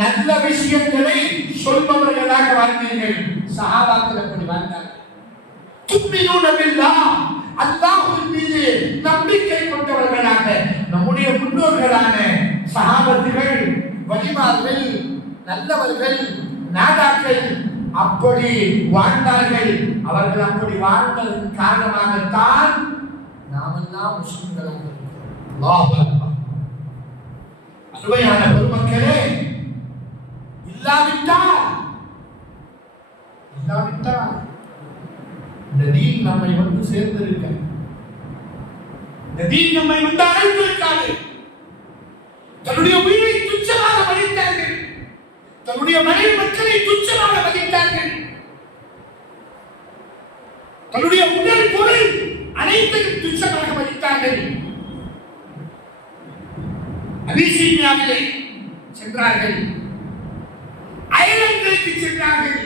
நல்ல விஷயங்களை சொல்பவர்களாக வாழ்வீர்கள். சஹாபாக்கள் அப்படி வாழ்ந்தார்கள். துமினூன பில்லாஹ், அல்லாஹ்வின் மீது நம்பிக்கை கொண்டவர்களாக நம்முடைய முன்னோர்களான சஹாபத்துகள், வலிமார்கள், நல்லவர்கள், நாதாக்கள் அப்படி வாழ்ந்தார்கள். அவர்கள் அப்படி வாழ்ந்ததன் காரணமாகத்தான் நாமெல்லாம் முஸ்லிம்களாக இருக்கிறோம். அல்லாஹ் அக்பர். அருமையான பெருமக்களே, இல்லாவிட்டால் இந்த தீன் நம்மை வந்து சேர்ந்திருக்க, இந்த தீன் நம்மை வந்து அழைத்திருக்காது. தன்னுடைய உயிரை துச்சமாக மதித்தார்கள், தன்னுடைய மனைவி மக்களை துச்சமாக மதித்தார்கள், தன்னுடைய உடல் பொருள் அனைத்தையும் துச்சமாக மதித்தார்கள். அபிசீனியாவிலே சென்றார்கள், அயலங்களுக்கு சென்றார்கள்,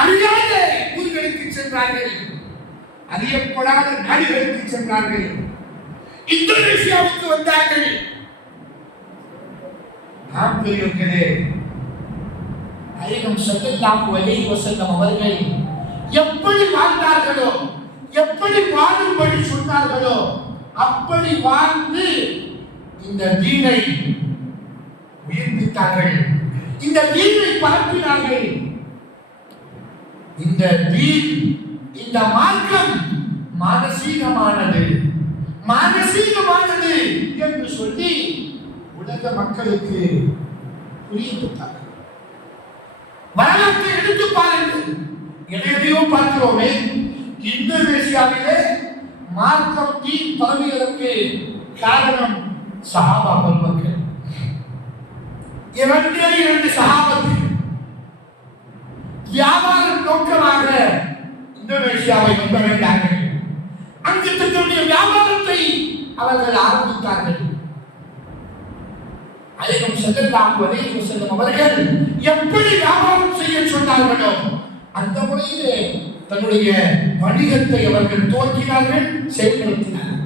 அறியாத ஊர்களுக்கு சென்றார்கள், அறியப்படாத நாடுகளுக்கு சென்றார்கள், இந்தோனேசியாவுக்கு வந்தார்கள். நாம் பெரியவர்களே, நாயகம் ஸல்லல்லாஹு அலைஹி வஸல்லம் அவர்கள் எப்படி வாழ்ந்தார்களோ, எப்படி வாழும்படி சொன்னார்களோ அப்படி வாழ்ந்து இந்த தீனை உயிர்ப்பித்தார்கள், இந்த தீனை பரப்பினார்கள். இந்த தீன், இந்த மார்க்கம் மானசீகமானது என்று சொல்லி உலக மக்களுக்கு புரிய வைத்தார்கள். வரலாற்றை எடுத்து பாருங்கள். எதையோ பார்க்கிறோமே, இந்தோனேசியாவிலே மார்க்கம் தீன் பரவியதற்கு காரணம் சஹாபா பெருமக்கள். இரண்டு சஹாபாக்கள் வியாபார நோக்கமாக இந்தோனேசியாவை வந்தடைந்தார்கள். அங்கு தங்களுடைய வியாபாரத்தை அவர்கள் ஆரம்பித்தார்கள். நாயகம் ஸல்லல்லாஹு அலைஹி வஸல்லம் அவர்கள் எப்படி வியாபாரம் செய்ய சொன்னார்களோ அந்த முறையிலே தன்னுடைய வணிகத்தை அவர்கள் துவக்கினார்கள், செயல்படுத்தினார்கள்.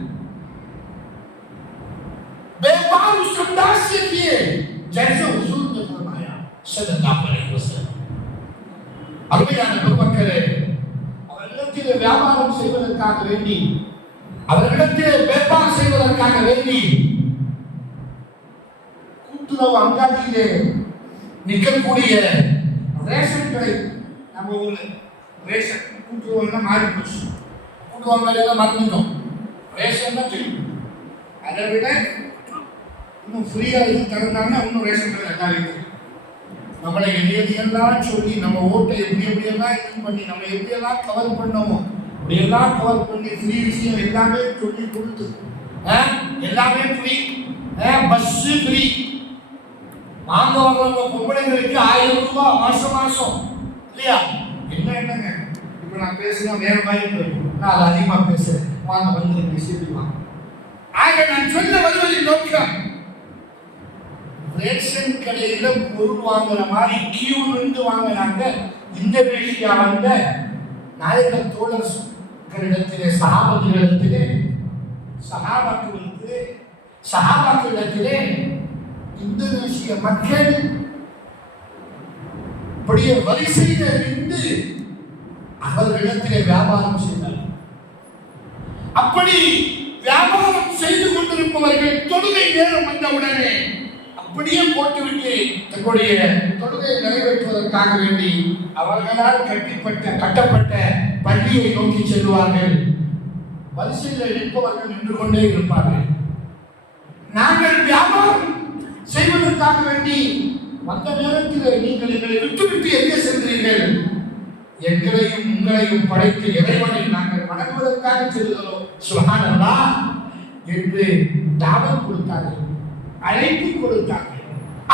व्यापार उस अंदाज से किए जैसे हुजूर ने फरमाया सल्लल्लाहु अलैहि वसल्लम. அருமையான பெருமக்களே, அவர்களிடத்திலே வியாபாரம் செய்வதற்காக வேண்டி, அவர்களிடத்திலே வியாபாரம் செய்வதற்காக வேண்டி கூட்டுறவு அங்காடியிலே நிற்கக்கூடிய ரேஷன் கடை, நம்ம ஊர்ல ரேஷன் கூட்டுறவுன்னா மாறி போச்சு, கூட்டுறவு மறந்துட்டோம், ரேஷன் தான் தெரியும். அதை விட இன்னும் ஃப்ரீயாக இது தகுந்தாங்கன்னா இன்னும் ரேஷன் கடை எல்லாரும் நம்மளை எதையெல்லாம் சொல்லி நம்ம ஓட்டை எப்படியெல்லாம் இது பண்ணி நம்ம எப்படியெல்லாம் கவர் பண்ணோமோ அப்படியெல்லாம் கவர் பண்ணி ஃப்ரீ விஷயம் எல்லாமே சொல்லி கொடுத்து எல்லாமே ஃப்ரீ, பஸ்ஸு ஃப்ரீ, வாங்க வாங்குறவங்க பொம்பளைங்களுக்கு 1000 ரூபாய் மாசம் மாசம் இல்லையா? என்னங்க இப்ப நான் பேசுனா வேற மாதிரி போயிடும். நான் அது அதிகமா பேசுறேன். வாங்க வந்து பேசிடுவாங்க. ஆக நான் சொல்ல வருவதின் நோக்கம், ரேஷன் கடையில பொருள் வாங்குற மாதிரி கியூ நின்று வாங்கினாங்க. இந்தோனேஷியா வந்த நாயக தோழர்களிடத்திலே சஹாபாக்களிடத்திலே இந்தோனேஷிய மக்கள் அப்படியே வரிசையில நின்று அவர்களிடத்திலே வியாபாரம் செய்தார். அப்படி வியாபாரம் செய்து கொண்டிருப்பவர்கள் தொழுகை நேரம் வந்தவுடனே அப்படியே போட்டுவிட்டு தங்களுடைய தொழுகையை நிறைவேற்றுவதற்காக வேண்டி அவர்களால் கட்டப்பட்ட பள்ளியை நோக்கி செல்வார்கள். வரிசையில் நிற்பவர்கள் நின்று கொண்டே இருப்பார்கள். நாங்கள் வியாபாரம் செய்வதற்காக வேண்டி வந்த நேரத்தில் நீங்கள் எங்களை விட்டுவிட்டு எங்கே சென்றீர்கள்? எங்களையும் உங்களையும் படைத்து இறைவனை நாங்கள் வணங்குவதற்காக செல்கிறோம் சுப்ஹானல்லாஹ் என்று தாவத் கொடுத்தார்கள், அழைப்பு கொடுத்தார்கள்,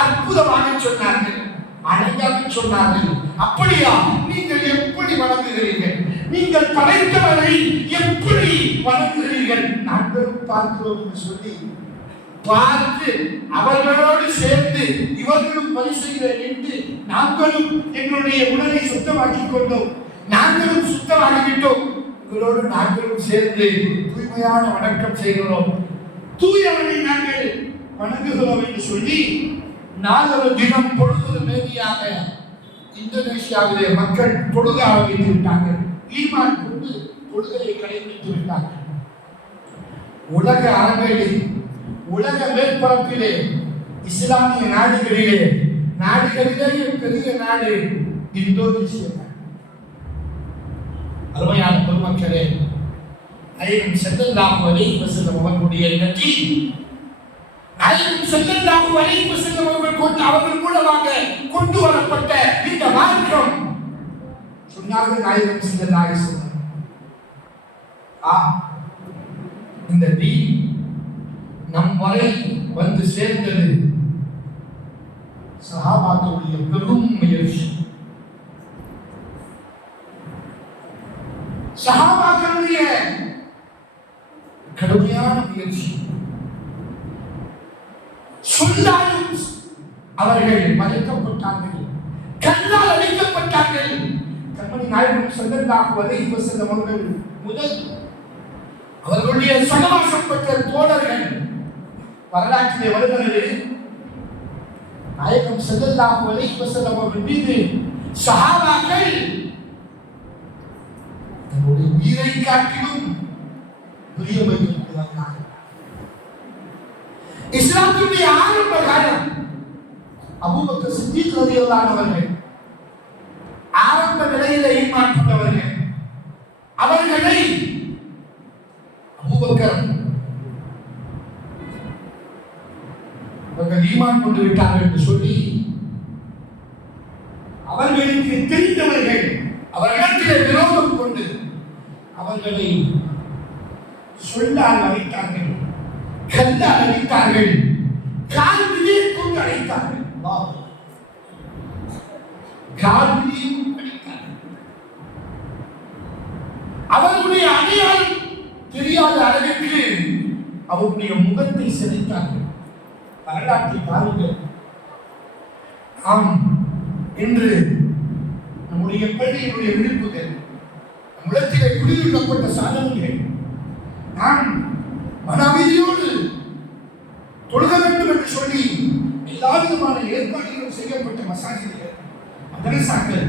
அற்புதமாக சொன்னார்கள், அழகாக சொன்னார்கள். அப்படியா? நீங்கள் எப்படி வணங்குகிறீர்கள்? நீங்கள் படைத்தவரை எப்படி வணங்குகிறீர்கள்? நாங்களும் பார்க்கிறோம் என்று சொல்லி பார்த்து அவர்களோடு சேர்ந்து இவர்களும் பரிசையில் நின்று நாங்களும் எங்களுடைய உடலை சுத்தமாக்கிக் கொண்டோம், நாங்களும் சுத்தமாகிவிட்டோம், உங்களோடு நாங்களும் சேர்ந்து தூய்மையான வணக்கம் செய்கிறோம், தூயவனை நாங்கள் வணங்குகிறோம் என்று சொல்லி 4 தினம் பொழுது மேதியாக இந்தோனேஷியாவிலே மக்கள் தொழுக ஆரம்பித்து விட்டார்கள். ஈமான் கொண்டு தொழுகையை கடைபிடித்து விட்டார்கள். உலக அரங்கிலே, உலக மேற்பரப்பிலே, இஸ்லாமிய நாடுகளிலே பெரிய நாடு இந்தோனேஷியா. அருமையான பெருமக்களே, நாயகம் ஸல்லல்லாஹு அலைஹி வஸல்லம் அவர்களுடைய நபி நாயகம் ஸல்லல்லாஹு அலைஹி வஸல்லம் அவர்கள் மூலமாக கொண்டு வரப்பட்ட இந்த மார்க்கம் சொன்னார்கள். நாயகம் ஸல்லல்லாஹு அலைஹி வஸல்லம் இந்த தீன் நம் வரை வந்து சேர்ந்தது சஹாபாக்களுடைய பெரும் முயற்சி. சஹாபாக்களுடைய கடுமையான முயற்சி. சொல்லாலும் அவர்கள் மறைக்கப்பட்டார்கள், கண்ணால் அழிக்கப்பட்டார்கள். கண்மணி நாயகம் ஸல்லல்லாஹு அலைஹி வஸல்லம் அவர்கள் முதல் அவர்களுடைய சகவாசம் பெற்ற தோழர்கள் வரலாற்றிலே வருகிறது. நாயகம் ஸல்லல்லாஹு அலைஹி வஸல்லம் அவர்கள் மீது சஹாபாக்கள் தன்னுடைய உயிரை காட்டிலும் பிரியம் வைத்திருக்கிறார்கள். இஸ்லாத்துடைய ஆரம்ப காலம் அபூபக்கர் சித்திக் ரலியல்லாஹு அவர்கள் ஆரம்ப நிலையிலே ஈமான் கொண்டவர்கள். அவர்களை அபூபக்கர் அவர்கள் ஈமான் கொண்டு விட்டார்கள் என்று சொல்லி அவர்களுக்கு தெரிந்தவர்கள் அவர்களிடத்திலே விரோதம் கொண்டு அவர்களை சொல்லால் அழைத்தார்கள், கல்லால் அழைத்தார்கள், கால்விலே கொண்டு அழைத்தார்கள். கால்விலே கொண்டு அழைத்தார்கள். அவர்களுடைய அடையாளம் தெரியாத அளவிற்கு அவருடைய முகத்தை சிதைத்தார்கள். வரலாற்றை பாருங்கள். ஆம், இன்று நம்முடைய பள்ளியினுடைய விழிப்புகள், நம்மிடத்திலே குடியிருக்கப்பட்ட சாதனைகள், நாம் மன அமைதியோடு தொழுக வேண்டும் என்று சொல்லி எல்லா விதமான ஏற்பாடுகளும் செய்யப்பட்ட மசாஜிகள், மதரசாக்கள்,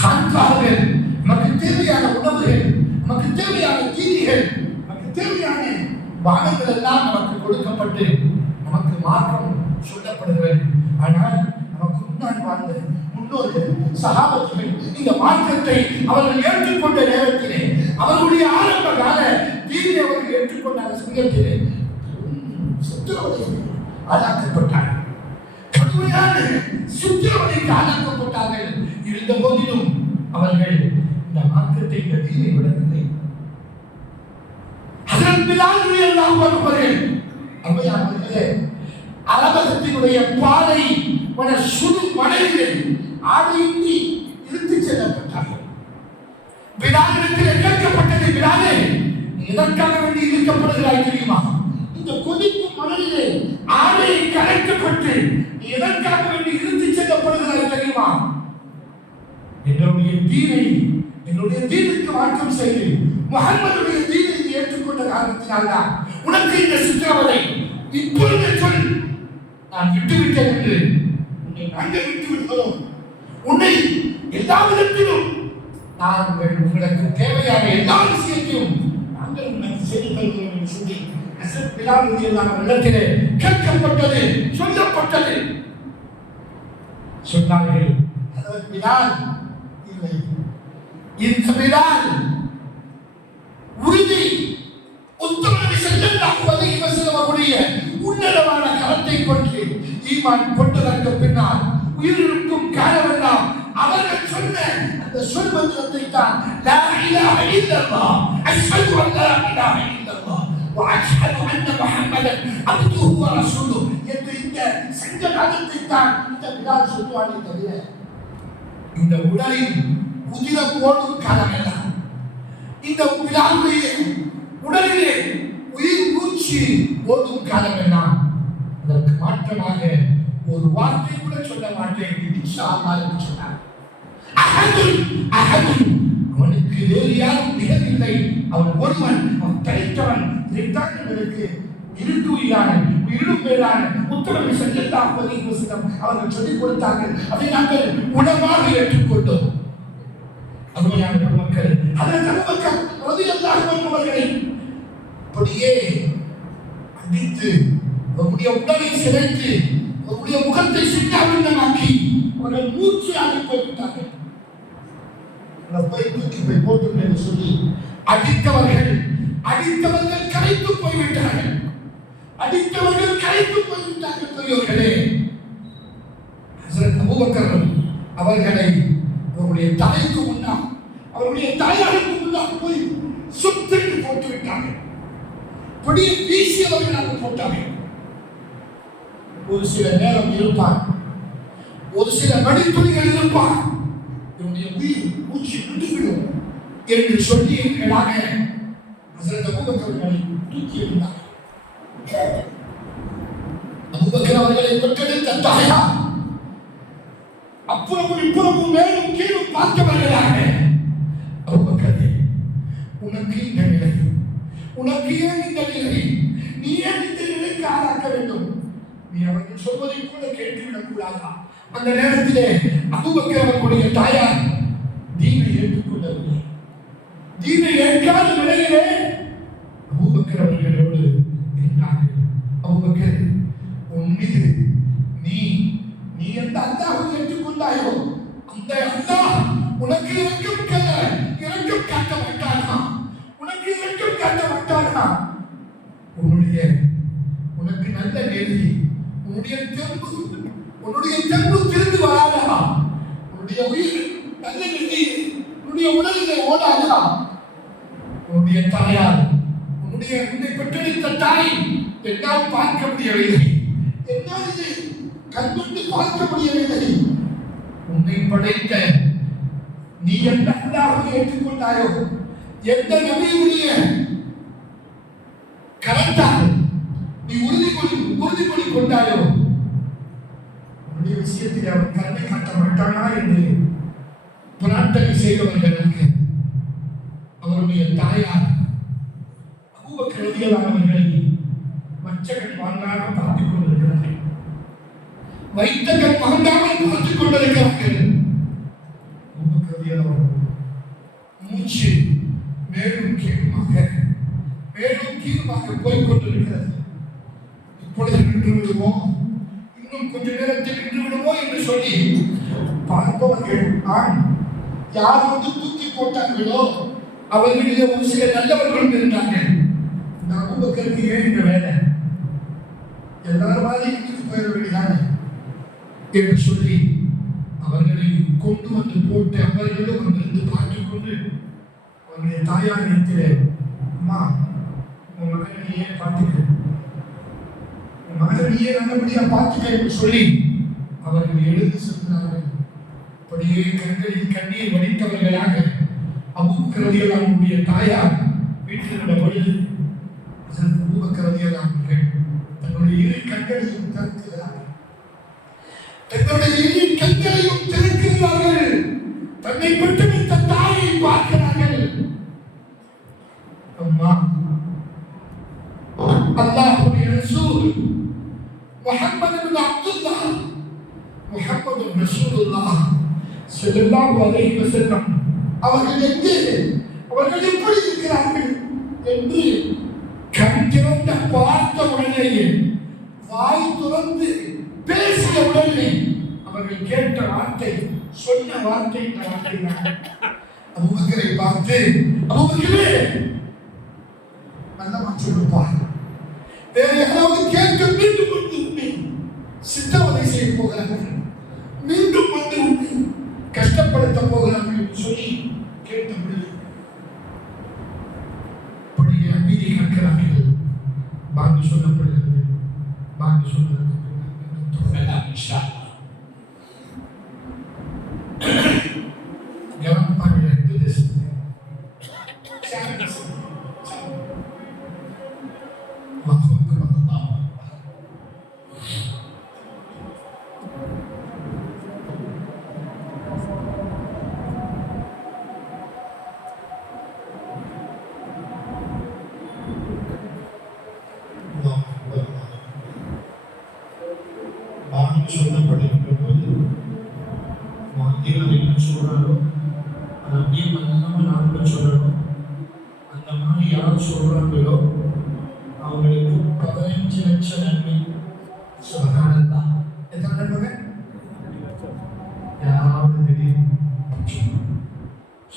ஹான்கார்கள், நமக்கு தேவையான உணவுகள், நமக்கு தேவையான தீனிகள், நமக்கு தேவையான பானங்கள் எல்லாம் நமக்கு கொடுக்கப்பட்டு நமக்கு மார்க்கம் சொல்லப்படுகிறது. ஆனால் நமக்கு முன்னாடி வாழ்ந்த முன்னோர்கள், சஹாபாக்கள் இந்த மார்க்கத்தை அவர்கள் ஏற்றுக்கொண்ட நேரத்திலே, அவர்களுடைய ஆரம்ப கால தீனை அவர்கள் ஏற்றுக்கொண்ட சமயத்திலே சித்திரவதைக்கு ஆளாக்கப்பட்டார்கள், கடுமையான சித்திரவதைக்கு ஆளாக்கப்பட்டார்கள். இருந்த போதிலும் அவர்கள் இந்த மார்க்கத்தை, இந்த தீனை விடவில்லை. ஹஜ்ரத் பிலால் ரலியல்லாஹு அன்ஹு அவர்கள் அவையானவர்களே அரபகத்தினுடைய பாலை சுடு மலையிலே ஆடையின்றி இழுத்துச் செல்லப்பட்டார்கள். பிலாலிடத்தில் கேட்கப்பட்டது, பிலாலே நீ எதற்காக வேண்டி இழுக்கப்படுகிறாய் தெரியுமா? இந்த கொதிக்கும் மணலிலே ஆடையை கலைக்கப்பட்டு நீ எதற்காக வேண்டி இழுத்துச் செல்லப்படுகிறாய் தெரியுமா? என்னுடைய தீனுக்கு மாற்றம் செய்து முஹம்மதுடைய தீனை ஏற்றுக்கொண்ட காரணத்தினால்தான் உனக்கு இந்த சித்திரவதை. இப்பொழுது சொல், நான் விட்டுவிட்டேன் என்று. உன்னை நாங்கள் விட்டு விடுகிறோம். உன்னை எல்லா விதத்திலும் நாங்கள் உங்களுக்கு தேவையான எல்லா விஷயத்தையும் நாங்கள் உங்களுக்கு செய்து தருகிறோம் என்று சொல்லி ஹஸரத் பிலால் ரலியல்லாஹு அன்ஹு இடத்திலே கேட்கப்பட்டது, சொல்லப்பட்டது. சொன்னார்கள், ஹஸரத் பிலால் இல்லை, இந்த பிலால் உறுதி உத்தமனபி ஸல்லல்லாஹு அலைஹி வஸல்லம் அவருடைய உன்னதமான கரத்தை கொண்டு ஈமான் கொண்டதற்கு பின்னால் உயிரிழக்கும் காலமெல்லாம் அவர்கள் சொன்ன அந்த சொல் மந்திரத்தை தான் லா இலாஹ இல்லல்லாஹ் அஷ்ஹது அன் லா இலாஹ இல்லல்லாஹ் வ அஷ்ஹது அன்ன முஹம்மதன் அப்துஹு வ ரசூலுஹு என்ற இந்த சங்கநாதத்தை தான் இந்த பிலால் சொல்வானே தவிர இந்த உடலில் உதிரம் ஓடும் காலமெல்லாம், இந்த பிலாலுடைய உடலிலே உயிர் மூச்சு ஓடும் காலமெல்லாம் அதற்கு மாற்றமாக ஒரு வார்த்தை கூட சொல்ல மாட்டேன் இன்ஷா அல்லாஹ் என்று சொன்னார். அஹதுல் அஹதுல், அவனுக்கு வேறு யாரும் நிகரில்லை, அவன் ஒருவன், அவன் தனித்தவன். இதைத்தான் எங்களுக்கு இருக்குயிரான உயிரும் மேலான முத்தநபி ஸல்லல்லாஹு அலைஹி வஸல்லம் அவர்கள் சொல்லிக் கொடுத்தார்கள். அதை நாங்கள் உணவாக ஏற்றுக்கொண்டோம். அருமையான பெருமக்கள், ஹஜ்ரத் அபூபக்கர் ரலியல்லாஹு அன்ஹு அவர்களை அப்படியே அடித்து அவருடைய உடலை சிதைத்து அவருடைய முகத்தை சின்னாபின்னமாக்கி அவர்கள் மூச்சு ஆகி போய்விட்டார்கள். போய் போட்டு சொல்லி அடித்தவர்கள் கரைத்து போய்விட்டார்கள். அடித்தவர்கள் கரைத்து போய்விட்டார்கள். பெரியோர்களே, ஹஜ்ரத் அபூபக்கர் அவர்களை அவருடைய தலைக்கு முன்னால், அவருடைய தாயாருக்கு முன்னால் போய் சுத்திட்டு போட்டு விட்டார்கள். கொடியை வீசி அவர்கள் போட்டார்கள். ஒரு சில நேரம் இருப்பார், ஒரு சில மணித்துளிகள் இருப்பார், என்னுடைய உயிர் மூச்சு விட்டுவிடும் என்று சொல்லியவர்களாக ஹஜ்ரத் அபூபக்கர் அவர்களை தூக்கி எறிந்தார். அபூபக்கர் அவர்களை பெற்றெடுத்த தாயார் அப்புறமும் இப்புறமும் மேலும் கீழும் பார்த்தவர்களாக, அபூபக்கரே, உனக்கு இந்த நிலை, உனக்கு ஏன் இந்த நிலை, நீ ஏன் இந்த நிலைக்கு ஆளாக்க வேண்டும்? நீ அவர்கள் சொல்வதை கூட கேட்டுவிடக் கூடாதா? அந்த நேரத்திலே அபூபக்கர் அவர்களுடைய தாயார் தீனை ஏற்றுக்கொள்ளவில்லை. தீனை ஏற்காத நிலையிலே அபூபக்கர் அவர்களோடு இருந்தார்கள். அபூபக்கர், உன் மீது நீ எந்த அல்லாஹ்வை ஏற்றுக்கொண்டாயோ அந்த அல்லாஹ் உனக்கு இரக்கம் காட்ட மாட்டானா? உனக்கு இரக்கம் காட்ட மாட்டானா? உனக்கு நல்ல நேர்த்தி, உன்னுடைய தெம்பு திரும்பி வராதா? உன்னுடைய உயிர் நல்ல நிதி உன்னுடைய உடலிலே ஓடாதா? உன்னுடைய தாயார், உன்னை பெற்றெடுத்த தாய் என்னால் பார்க்க முடியவில்லை, என்னால் இதை கண்கொண்டு பார்க்க முடியவில்லை. உன்னை படைத்த நீ எந்த அல்லாஹ்வை ஏற்றுக்கொண்டாயோ, எந்த நபியுடைய கரத்தால் நீ உறுதிமொழி கொண்டாயோ, உன்னுடைய விஷயத்தில் அவன் கருணை காட்ட மாட்டானா என்று பிரார்த்தனை செய்தவர்களுக்கு அவருடைய தாயார் அபூபக்கர் ரலியல்லாஹு அவர்களை மச்சகன் வாங்காமல் பார்த்துக் கொண்டிருக்கிறார்கள். வைத்தகன் வாங்காமல் பார்த்துக் கொண்டிருக்கிறார்கள். அபூபக்கர் ரலியல்லாஹு மூச்சு மேலும் கீழுமாக போய்கொண்டிருக்கிறது. இப்பொழுது நின்று விடுவோம், இன்னும் கொஞ்ச நேரத்தில் நின்று விடுவோம் என்று சொல்லி பார்ப்பவர்கள் யார் வந்து தூக்கி போட்டார்களோ அவர்களிலே ஒரு சில நல்லவர்களும் இருந்தார்கள். இந்த அபூபக்கருக்கு ஏன் இந்த வேலை, எல்லாரும் மாதிரி வீட்டுக்கு போயிட வேண்டியதானே என்று சொல்லி அவர்களை கொண்டு வந்து போட்டு அவர்களும் அங்கிருந்து பார்த்துக் கொண்டு அவருடைய தாயார் இடத்திலே, அம்மா உன் மகனை ஏன் பார்த்துக்க, உன் மகனை நீயே நல்லபடியா பார்த்துக்க என்று சொல்லி அவர்கள் எழுந்து சென்றார்கள். அப்படியே கண்களில் கண்ணீர் வடித்தவர்களாக அபூபக்கர் ரலியல்லாஹு அன்ஹுடைய தாயார் வீட்டில் இருந்த பொழுது அபூபக்கர் ரலியல்லாஹு அன்ஹு தன்னுடைய இரு கண்களையும் திறக்கிறார்கள். தன்னுடைய இரு கண்களையும் திறக்கிறார்கள். தன்னை பெற்றெடுத்த தாயை பார்க்கிறார்கள். அம்மா, அல்லாஹ்வுடைய ரசூல் முஹம்மது இப்னு அப்துல்லாஹ், முஹம்மது ரசூலுல்லாஹ் ஸல்லல்லாஹு அலைஹி வஸல்லம் அவர்கள் எங்கே, அவர்கள் எப்படி இருக்கிறார்கள் என்று கண் திறந்த பார்த்த உடனேயே, வாய் திறந்து பேசிய உடனே அவர்கள் கேட்ட வார்த்தை, சொன்ன வார்த்தை இந்த வார்த்தை தான். அபூபக்கரை பார்த்து, அபூபக்கரே நல்லவா சொல்லுப்பார், வேற யாராவது கேட்க மீண்டும் வந்து உண்மை சித்தவதை செய்ய போகிறார்கள், மீண்டும் வந்து உண்மை கஷ்டப்படுத்த போகிறார்கள் என்று சொல்லி கேட்டபடி அப்படியே அமைதி காக்கிறார்கள். பாங்கி சொல்லப்படுகிறது. பாங்கி சொன்னதற்கு பின்னால் இன்ஷா Jangan panggil itu di sini. Maafkan kepada Allah. பாங்கி சொல்லப்படுகின்ற போது மத்தியில் என்ன சொல்றாரோ அதை அப்படியே நம்ம நாட்டில் சொல்லணும். அந்த மாதிரி யார் சொல்றாங்களோ அவங்களுக்கு 15 லட்சம் நன்மை. சுபஹானல்லாஹ். எத்தனை நன்மை? யாராவது திடீர்னு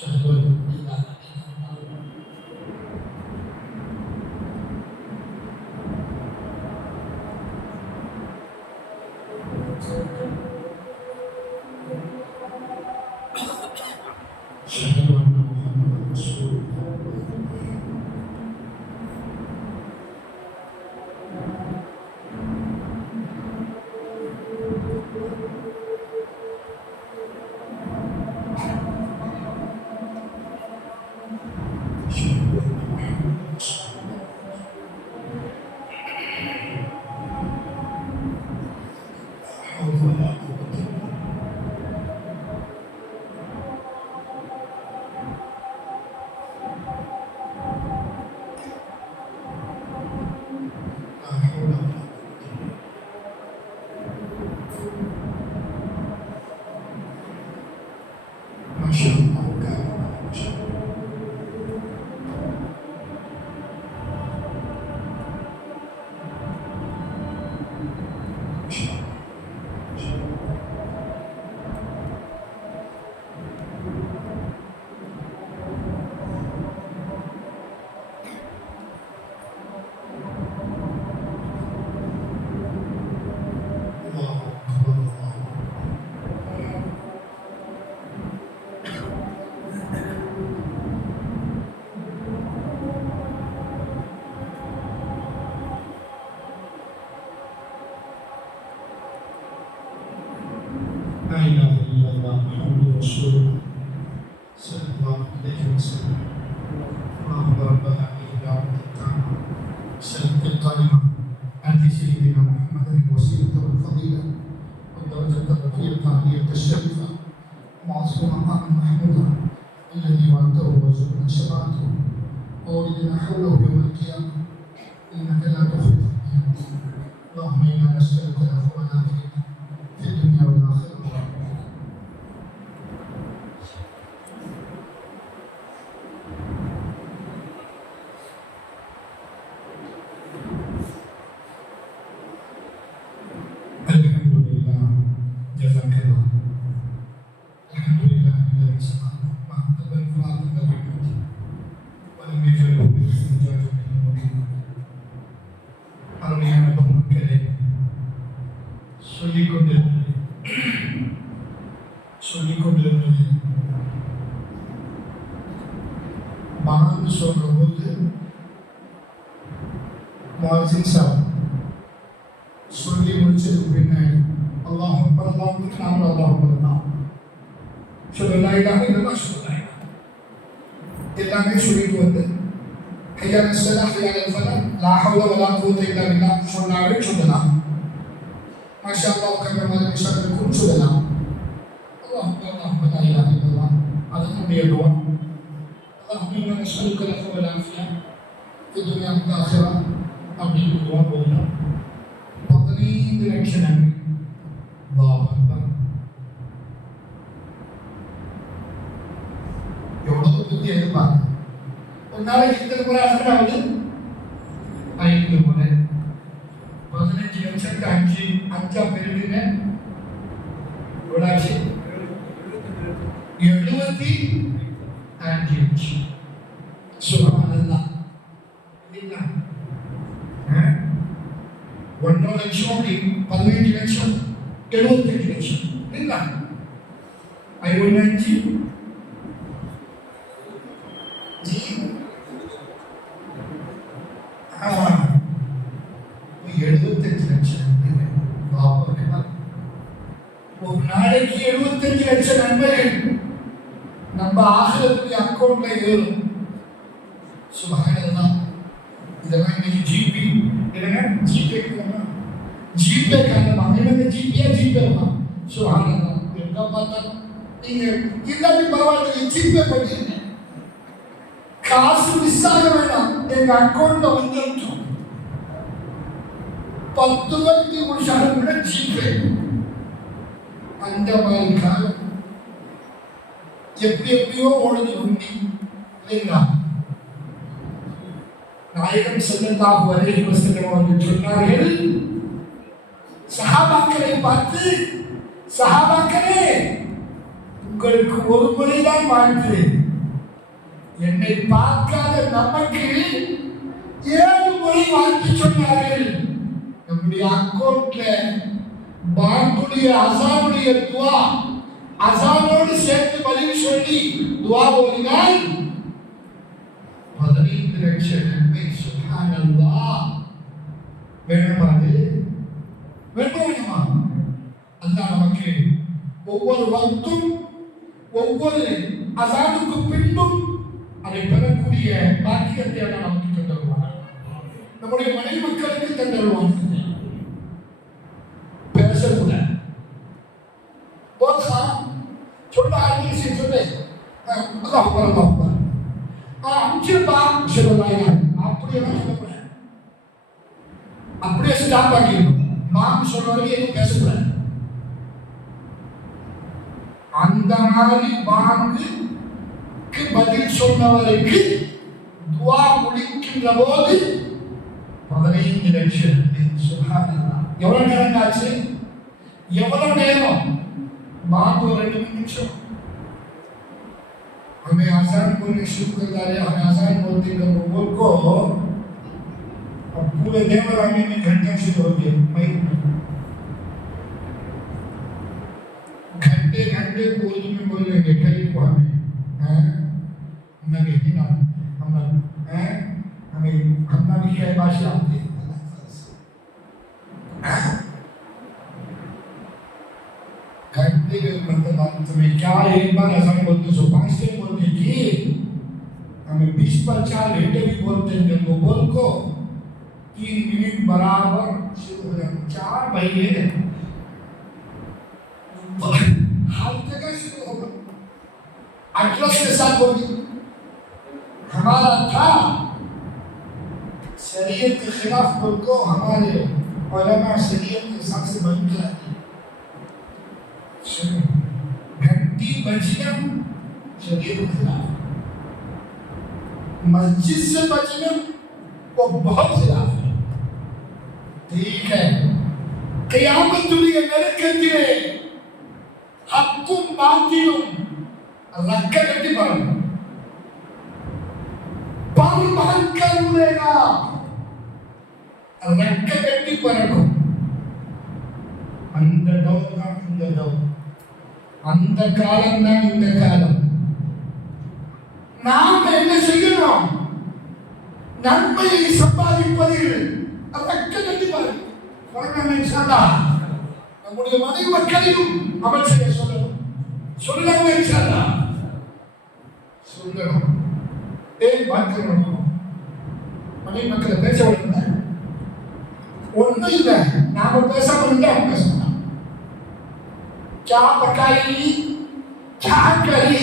சஹதுல் أشهد أن محمدا رسول الله. لا إله إلا الله محمد رسول الله صلى الله عليه وسلم. اللهم رب هذه الدعوة التامة والصلاة القائمة آت سيدنا محمد الوسيلة والفضيلة والدرجة الرفيقة العالية الشريفة ومعصوم مقاما محمودا الذي وعدته وزدنا شفاعته وولدنا حوله يوم القيامة إنك لا تخلف الميعاد. اللهم إنا نسألك العفو والعافية في الدنيا والآخرة. الحمد لله جزاك الله. الحمد لله الذي سمعنا مع قبل فاطمة بحمده ولم يجعله بالاستنجاج من المكين. அருமையான பெருமக்களே, சொல்லிக் கொண்டிருந்தது பாங்கு சொல்ற போது முஅஸ்ஸின் சாப் சொல்லி முடிச்சதுக்கு பின்னாடி அல்லாஹ் அக்பர் லா இலாஹ இல்லல்லாஹ் சொல்லலாம். எல்லாமே சொல்லிட்டு வந்து ஹய்யா அலஸ்ஸலாஹ் ஹய்யா அலல் ஃபலாஹ் லா ஹவ்ல வலா குவத்த இல்லா பில்லாஹ் சொன்னாலே சொல்லலாம். மாஷா அல்லாஹ் கபீரா மிஷாக்கும் சொல்லலாம். அல்லாஹ் அல்லாஹ் லா இலாஹ இல்லல்லாஹ் அது நம்முடைய துஆ. அல்லாஹும்ம இன்னா நஸ்அலுக அல்-அஃவ வல் ஆஃபியா ஃபி துன்யா வல் ஆখিরা அப்படின்னு துஆ போடுறோம். 15 லட்சம் நன்மை. அல்லாஹ் அக்பர். எவ்வளவு புத்தி எதிர்பார்க்க. ஒரு நாளைக்கு எத்தனை முறை ஆகுது? 5 முறை. 15 லட்சத்துக்கு 5 பெருக்குங்க. எவ்வளாச்சு? 75 லட்சம். சுப்ஹானல்லாஹ். இல்லைங்களா? 1.5 லட்சம் 15 லட்சம் 75 லட்சம். இல்லைங்களா? 5 जी 75 லட்சம். ஒரு நாளைக்கு 75 லட்சம் நன்மைகள் நம்ம ஆகிரத்துடைய அக்கௌண்ட்ல ஏறும். சுப்ஹானல்லாஹ். இதெல்லாம் இன்னைக்கு ஜிபி என்னங்க ஜிபே ஜிபே காரணமா என்ன ஜிபேமா சுப்ஹானல்லாஹ். எங்க பார்த்தாலும் நீங்க இல்லாட்டி பரவாயில்ல ஜிபே பண்ணிருங்க. காசு மிஸ் ஆக வேண்டாம், எங்க அக்கௌண்ட்ல வந்துடும். 10 ரூபாய்க்கு முடிச்சாலும் கூட ஜிபே. அந்த மாதிரி காலம் எப்படியோ ஓடுது உண்டி இல்லைங்களா? நாயகம் ஸல்லல்லாஹு அலைஹி வஸல்லம் அவர்கள் சொன்னார்கள், சஹாபாக்களை பார்த்து, சஹாபாக்களே உங்களுக்கு ஒரு முறைதான் வாழ்த்து, என்னை பார்க்காத நமக்கு 7 முறை வாழ்த்து சொன்னார்கள். நம்முடைய அக்கௌண்ட்ல பாங்குடைய அசானுடைய துவா, அசானோடு சேர்த்து பதில் சொல்லி துவா ஓதினால் 15 லட்சம் நன்மை. சுப்ஹானல்லாஹ். வேணுமா? வேணுமா? அல்லாஹ் நமக்கு ஒவ்வொரு வக்தும் ஒவ்வொரு அசானுக்கு பின்பும் அதை பெறக்கூடிய பாக்கியத்தை நமக்கு தந்துருவாங்க. நம்முடைய மனைவி மக்களுக்கு தந்துருவாங்க. பேசக்கூடாது. போதா சொல்ல ஆரம்பிச்சு சொல்லு. அல்லாஹ் அக்பர். அஞ்சுபா சொல்லலாங்க. அப்படியெல்லாம் சொல்லக்கூடாது. அப்படியே ஸ்டாப் ஆகிடும். மாம் சொல்றவங்க எதுவும் பேசக்கூடாது. அந்த மாதிரி பாங்குக்கு பதில் சொன்னவருக்கு துவா முடிக்கின்ற போது 15 லட்சம். சுப்ஹானல்லாஹ். எவ்வளவு நேரம் ஆச்சு? எவ்வளவு நேரம்? बात हो रही है। हमें आसान बोलने शुरू कर रहे हैं, हमें आसान बोलते हैं लोगों को अब पूरे देवरानी में घंटे शुरू हो गए। घंटे घंटे उर्दू में बोल लेंगे कई को हमें नगे ना हमें हमना भी क्या भाषा आती है। घंटे के मतलब तुम्हें क्या एक बार ऐसा बोलते सो 5 दिन बोलते कि हमें 20 पर 4 घंटे भी बोलते हैं वो बोल को 3 मिनट बराबर शुरू हो जाए 4 महीने हर जगह शुरू होगा। अटलस के साथ बोली हमारा था शरीयत के खिलाफ बोल को हमारे उलमा शरीयत के साथ से बंद किया। घंटी बजना शरीयत के खिलाफ, मस्जिद से बचना वो बहुत खिलाफ है। ठीक है क़यामत दुनिया नरकतिले हक्कुम बातिलुम रक्कति पर परमहंकर उड़ेगा रक्कति पर को அந்த காலம் தான் இந்த காலம்। நாம் என்ன செய்யணும்? நன்மையை சம்பாதிப்பதில் நம்முடைய மனைவி மக்களையும் அமல் செய்ய சொல்லணும்। சொல்லலாமா இன்ஷாஅல்லாஹ்? சொல்லணும். ஏன் பார்க்கணும்? மனைவி மக்களை பேச விடுங்க. ஒன்றும் இல்லை, நாம பேசாம இருந்தா அவங்க பேசணும். क्या पकाई क्या करी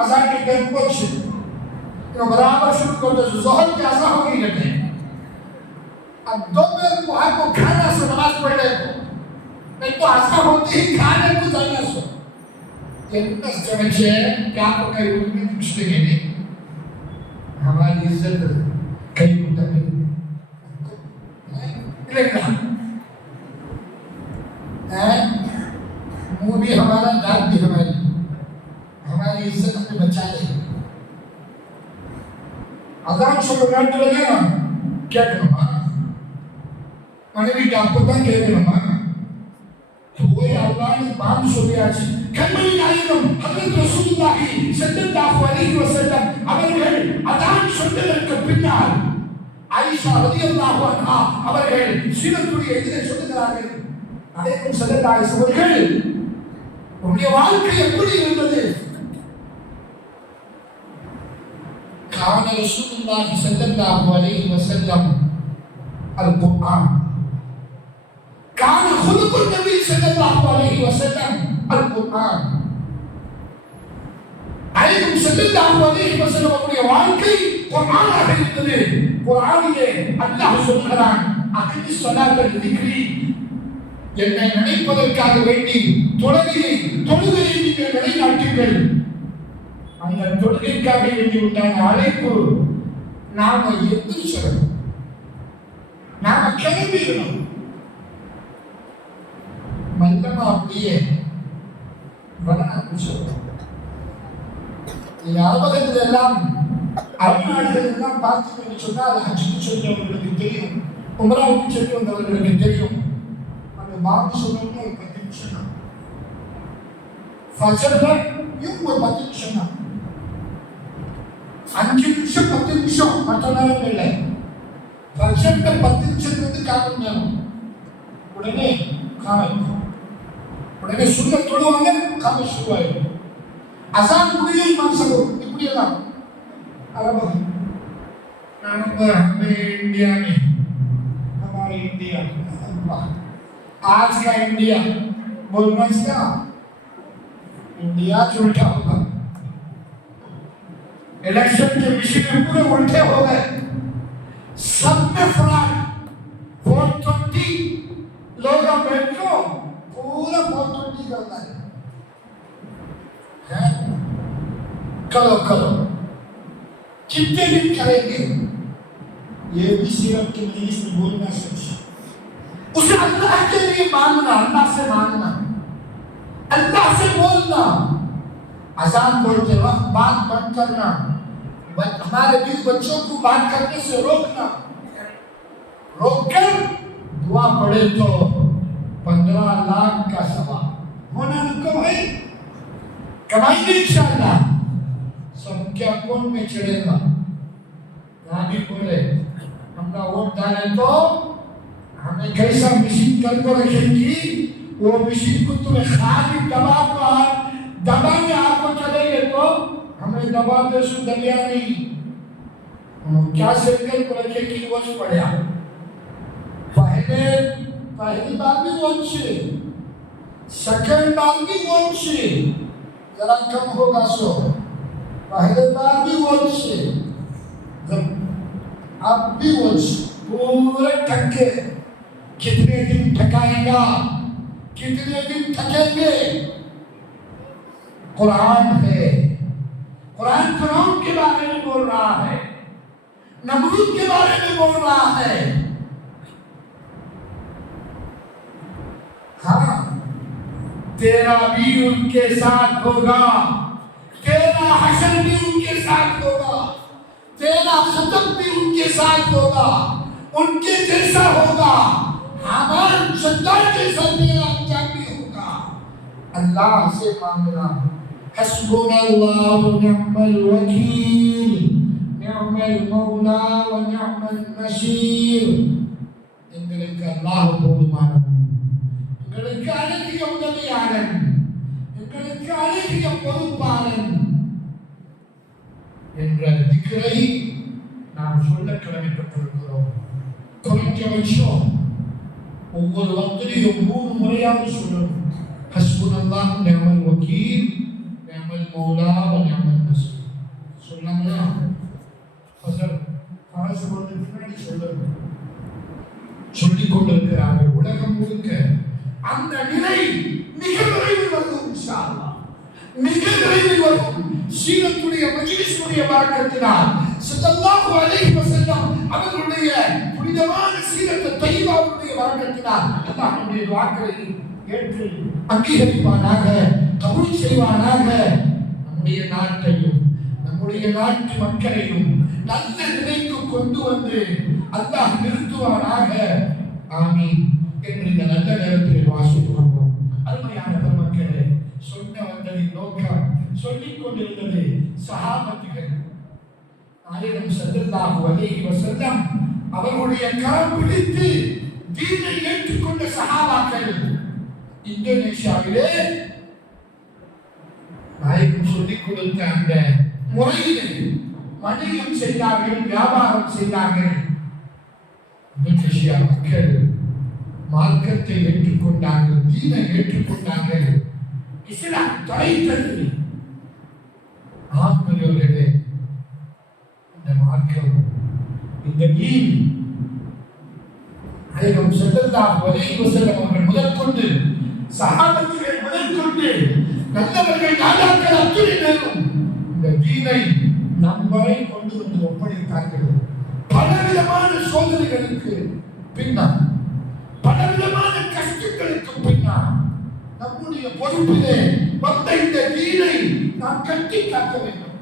अज़ान के टाइम कुछ तो बराबर शुरू कर दो। ज़ोहर की अज़ान होगी लगे, अब दोपहर को आपको खाना से नमाज पढ़ ले, नहीं तो अज़ान होती ही खाने को जाना सो ये न समझे क्या पकाई उनमें कुछ नहीं। हमारी इज्जत कहीं होता नहीं मुंह भी हमारा, दांत भी हमारी इज्जत हमें बचा ले। अजान शुरू करने लगे ना, क्या करूँगा? मैंने भी डाकूता क्या करूँगा? तो वो अल्लाह ने बांध सुने आज कन्मई नायकम हज़रत रसूलुल्लाह सल्लल्लाहु अलैहि वसल्लम அவர்கள் அதான் சொன்னதற்கு பின்னால் ஆயிஷா ரலியல்லாஹு அன்ஹா அவர்கள் சீரத்துடைய இதிலே சொல்லுகிறார்கள், அலைக்கும் ஸல்லல்லாஹு அலைஹி அவர்கள் உங்களுடைய வாழ்க்கை எப்படி இருந்தது? கான ரசூலுல்லாஹி ஸல்லல்லாஹு அலைஹி வஸல்லம் அல் குர்ஆன், கான குலுகுன் நபி ஸல்லல்லாஹு அலைஹி வஸல்லம் அல் குர்ஆன். அலைக்கும் ஸல்லல்லாஹு அலைஹி வஸல்லம் அவருடைய வாழ்க்கை குர்ஆனாக இருந்தது. குர்ஆனிலே அல்லாஹ் சொல்கிறான், அகிமி ஸலாத்தல் திக்ரி, என்னை நினைப்பதற்காக வேண்டி தொழுகையை நீங்கள் நிலைநாட்டுங்கள். அந்த தொழுகைக்காக வேண்டி உண்டான அழைப்பு நாம எந்திரிச்சிடணும், நாம கிளம்பிடணும். மல்லமா அப்படியே வர ஆரம்பிச்சிடணும். அரபகத்தில் எல்லாம் அருநாடுகள் எல்லாம் பார்த்தீங்கன்னு சொன்னால் ஹஜ்ஜுக்கு சென்றவர்களுக்கு தெரியும், உம்ராவுக்கு சென்று வந்தவர்களுக்கு தெரியும். बात सुनने को 10 निमिஷம் தான், ஃபஜ்ர்ல ஒரு 10 நிமிஷம் தான், 5 நிமிஷம் 10 நிமிஷம் மற்ற நேரம் இல்லை. ஃபஜ்ர்ல 10 நிமிஷத்துக்கு கால் நேரம், உடனே காலம், உடனே சுண்ணத் தொழுவாங்க, காலம் சுருவாயிடும். அசான் முடிய இமாம் சாஹிப் இப்படி எல்லாம் அரபு நம்ம इंडिया में हमारे इंडिया अल्लाह आज का इंडिया बोलना क्या? इंडिया उल्टा होगा। इलेक्शन के विषय में पूरे उल्टे हो गए, सब में फ्रॉड। 420 लोग बैठो पूरा 420 करता है। करो कितने दिन करेंगे? ये भी सिर्फ के मजलिस में बोलना सच, उसे अल्लाह के लिए मांगना, अल्लाह से मांगना, अल्लाह से बोलना। अजान बोलते वक्त बात बंद करना, हमारे बीच बच्चों को बात करने से रोकना, रोककर दुआ पढ़े तो 15 लाख का सवाब होना नको भाई, कमाएंगे इंशाअल्लाह, सबके अकाउंट में चढ़ेगा। नाबी बोले हमका वोट डाले तो हमें कैसा मशीन करके रखेंगी, वो मशीन को तुम्हें खाली दबाने आपको चलेंगे तो हमें दबाते सु दलिया नहीं, क्या सर्कल को रखेगी वो पड़ा। पहली बार भी वो अच्छी, सेकंड बार भी वो अच्छी, जरा कम होगा सो, पहले बार भी वो अच्छी, अब भी वो अच्छी, पूरे टक्के। कितने दिन थकाएगा, कितने दिन थकेंगे? कुरान है, कुरान फिरौन के बारे में बोल रहा है, नमरूद के बारे में बोल रहा है। हाँ, तेरा भी उनके साथ होगा, तेरा हशर भी उनके साथ होगा, तेरा खत्म भी उनके साथ होगा, उनके जैसा होगा, हमारे सत्तार जैसा तेरा अंजाम भी होगा। अल्लाह से मांगना, हस्बुनल्लाह व निअमल वकील, निअमल मौला व निअमल नसीर। எங்களுக்கு அல்லாஹ் போதுமானவன், எங்களுக்கு அழகிய உதவியாளன், உங்களுக்கு அழகிய பொறுப்பாளன் என்ற திக்கரை நாம் சொல்ல கடமைப்பட்டிருக்கிறோம். குறைஞ்சபட்சம் ஒவ்வொரு வக்திலையும் 3 முறையாவது சொல்லணும். ஹஸ்புனல்லாஹு நிஅமல் வக்கீல், நிஅமல் மௌலா வ நிஅமல் நஸீர். சொன்னாங்களா? ஃபஸல் ஃபரஸ் வந்து பின்னாடி சொல்லணும். சொல்லிக் கொண்டிருக்கிறார்கள். உலகம் முழுக்க அந்த நிலை மிக விரைவில் வரும் இன்ஷா அல்லாஹ். மிக விரைவில் வரும். சீரத்துடைய மஜ்லிஸுடைய பரக்கத்தினால் ஸல்லல்லாஹு அலைஹி வஸல்லம் அவர்களுடைய புனிதமான சீரத் தய்யிபாவுடைய பரக்கத்தினால் அல்லாஹ் நம்முடைய துஆக்களை ஏற்று அங்கீகரிப்பானாக, கபூல் செய்வானாக. நம்முடைய நாட்டையும் நம்முடைய நாட்டு மக்களையும் நல்ல நிலைக்கு கொண்டு வந்து அல்லாஹ் நிறுத்துவானாக. ஆமீன் என்று இந்த நல்ல நேரத்தில் வாசிக்கிறோம். அருமையான பெருமக்களே, சொன்ன வந்ததின் நோக்கம் சொல்லிக் கொண்டிருந்தது சஹாபத்துகள். நாயகம் ஸல்லல்லாஹு அலைஹி வஸல்லம் அவர்களுடைய கரம் பிடித்து தீனை ஏற்றுக்கொண்ட சஹாபாக்கள் இந்தோனேஷியாவிலே நாயகம் சொல்லிக் கொடுத்த அந்த முறையிலே வணிகம் செய்தார்கள், வியாபாரம் செய்தார்கள். இந்தோனேஷியா மக்கள் மார்க்கத்தை ஏற்றுக்கொண்டார்கள், தீனை ஏற்றுக்கொண்டார்கள். இஸ்லாம் தலைத்தது. ஆத்மீயர்களே, இந்த மார்க்கம், இந்த தீன் நாயகம் ஸல்லல்லாஹு அலைஹி வஸல்லம் அவர்கள் முதற்கொண்டு சஹாபத்துகள் முதற்கொண்டு நல்லவர்கள் நாதாக்கள் அத்துணை பேரும் இந்த தீனை நம் வரை கொண்டு வந்து ஒப்படைத்தார்கள். பலவிதமான சோதனைகளுக்கு பின்னால், பலவிதமான கஷ்டங்களுக்கு பின்னால் நம்முடைய பொறுப்பிலே வந்த இந்த தீனை நாம் கட்டி காக்க வேண்டும்.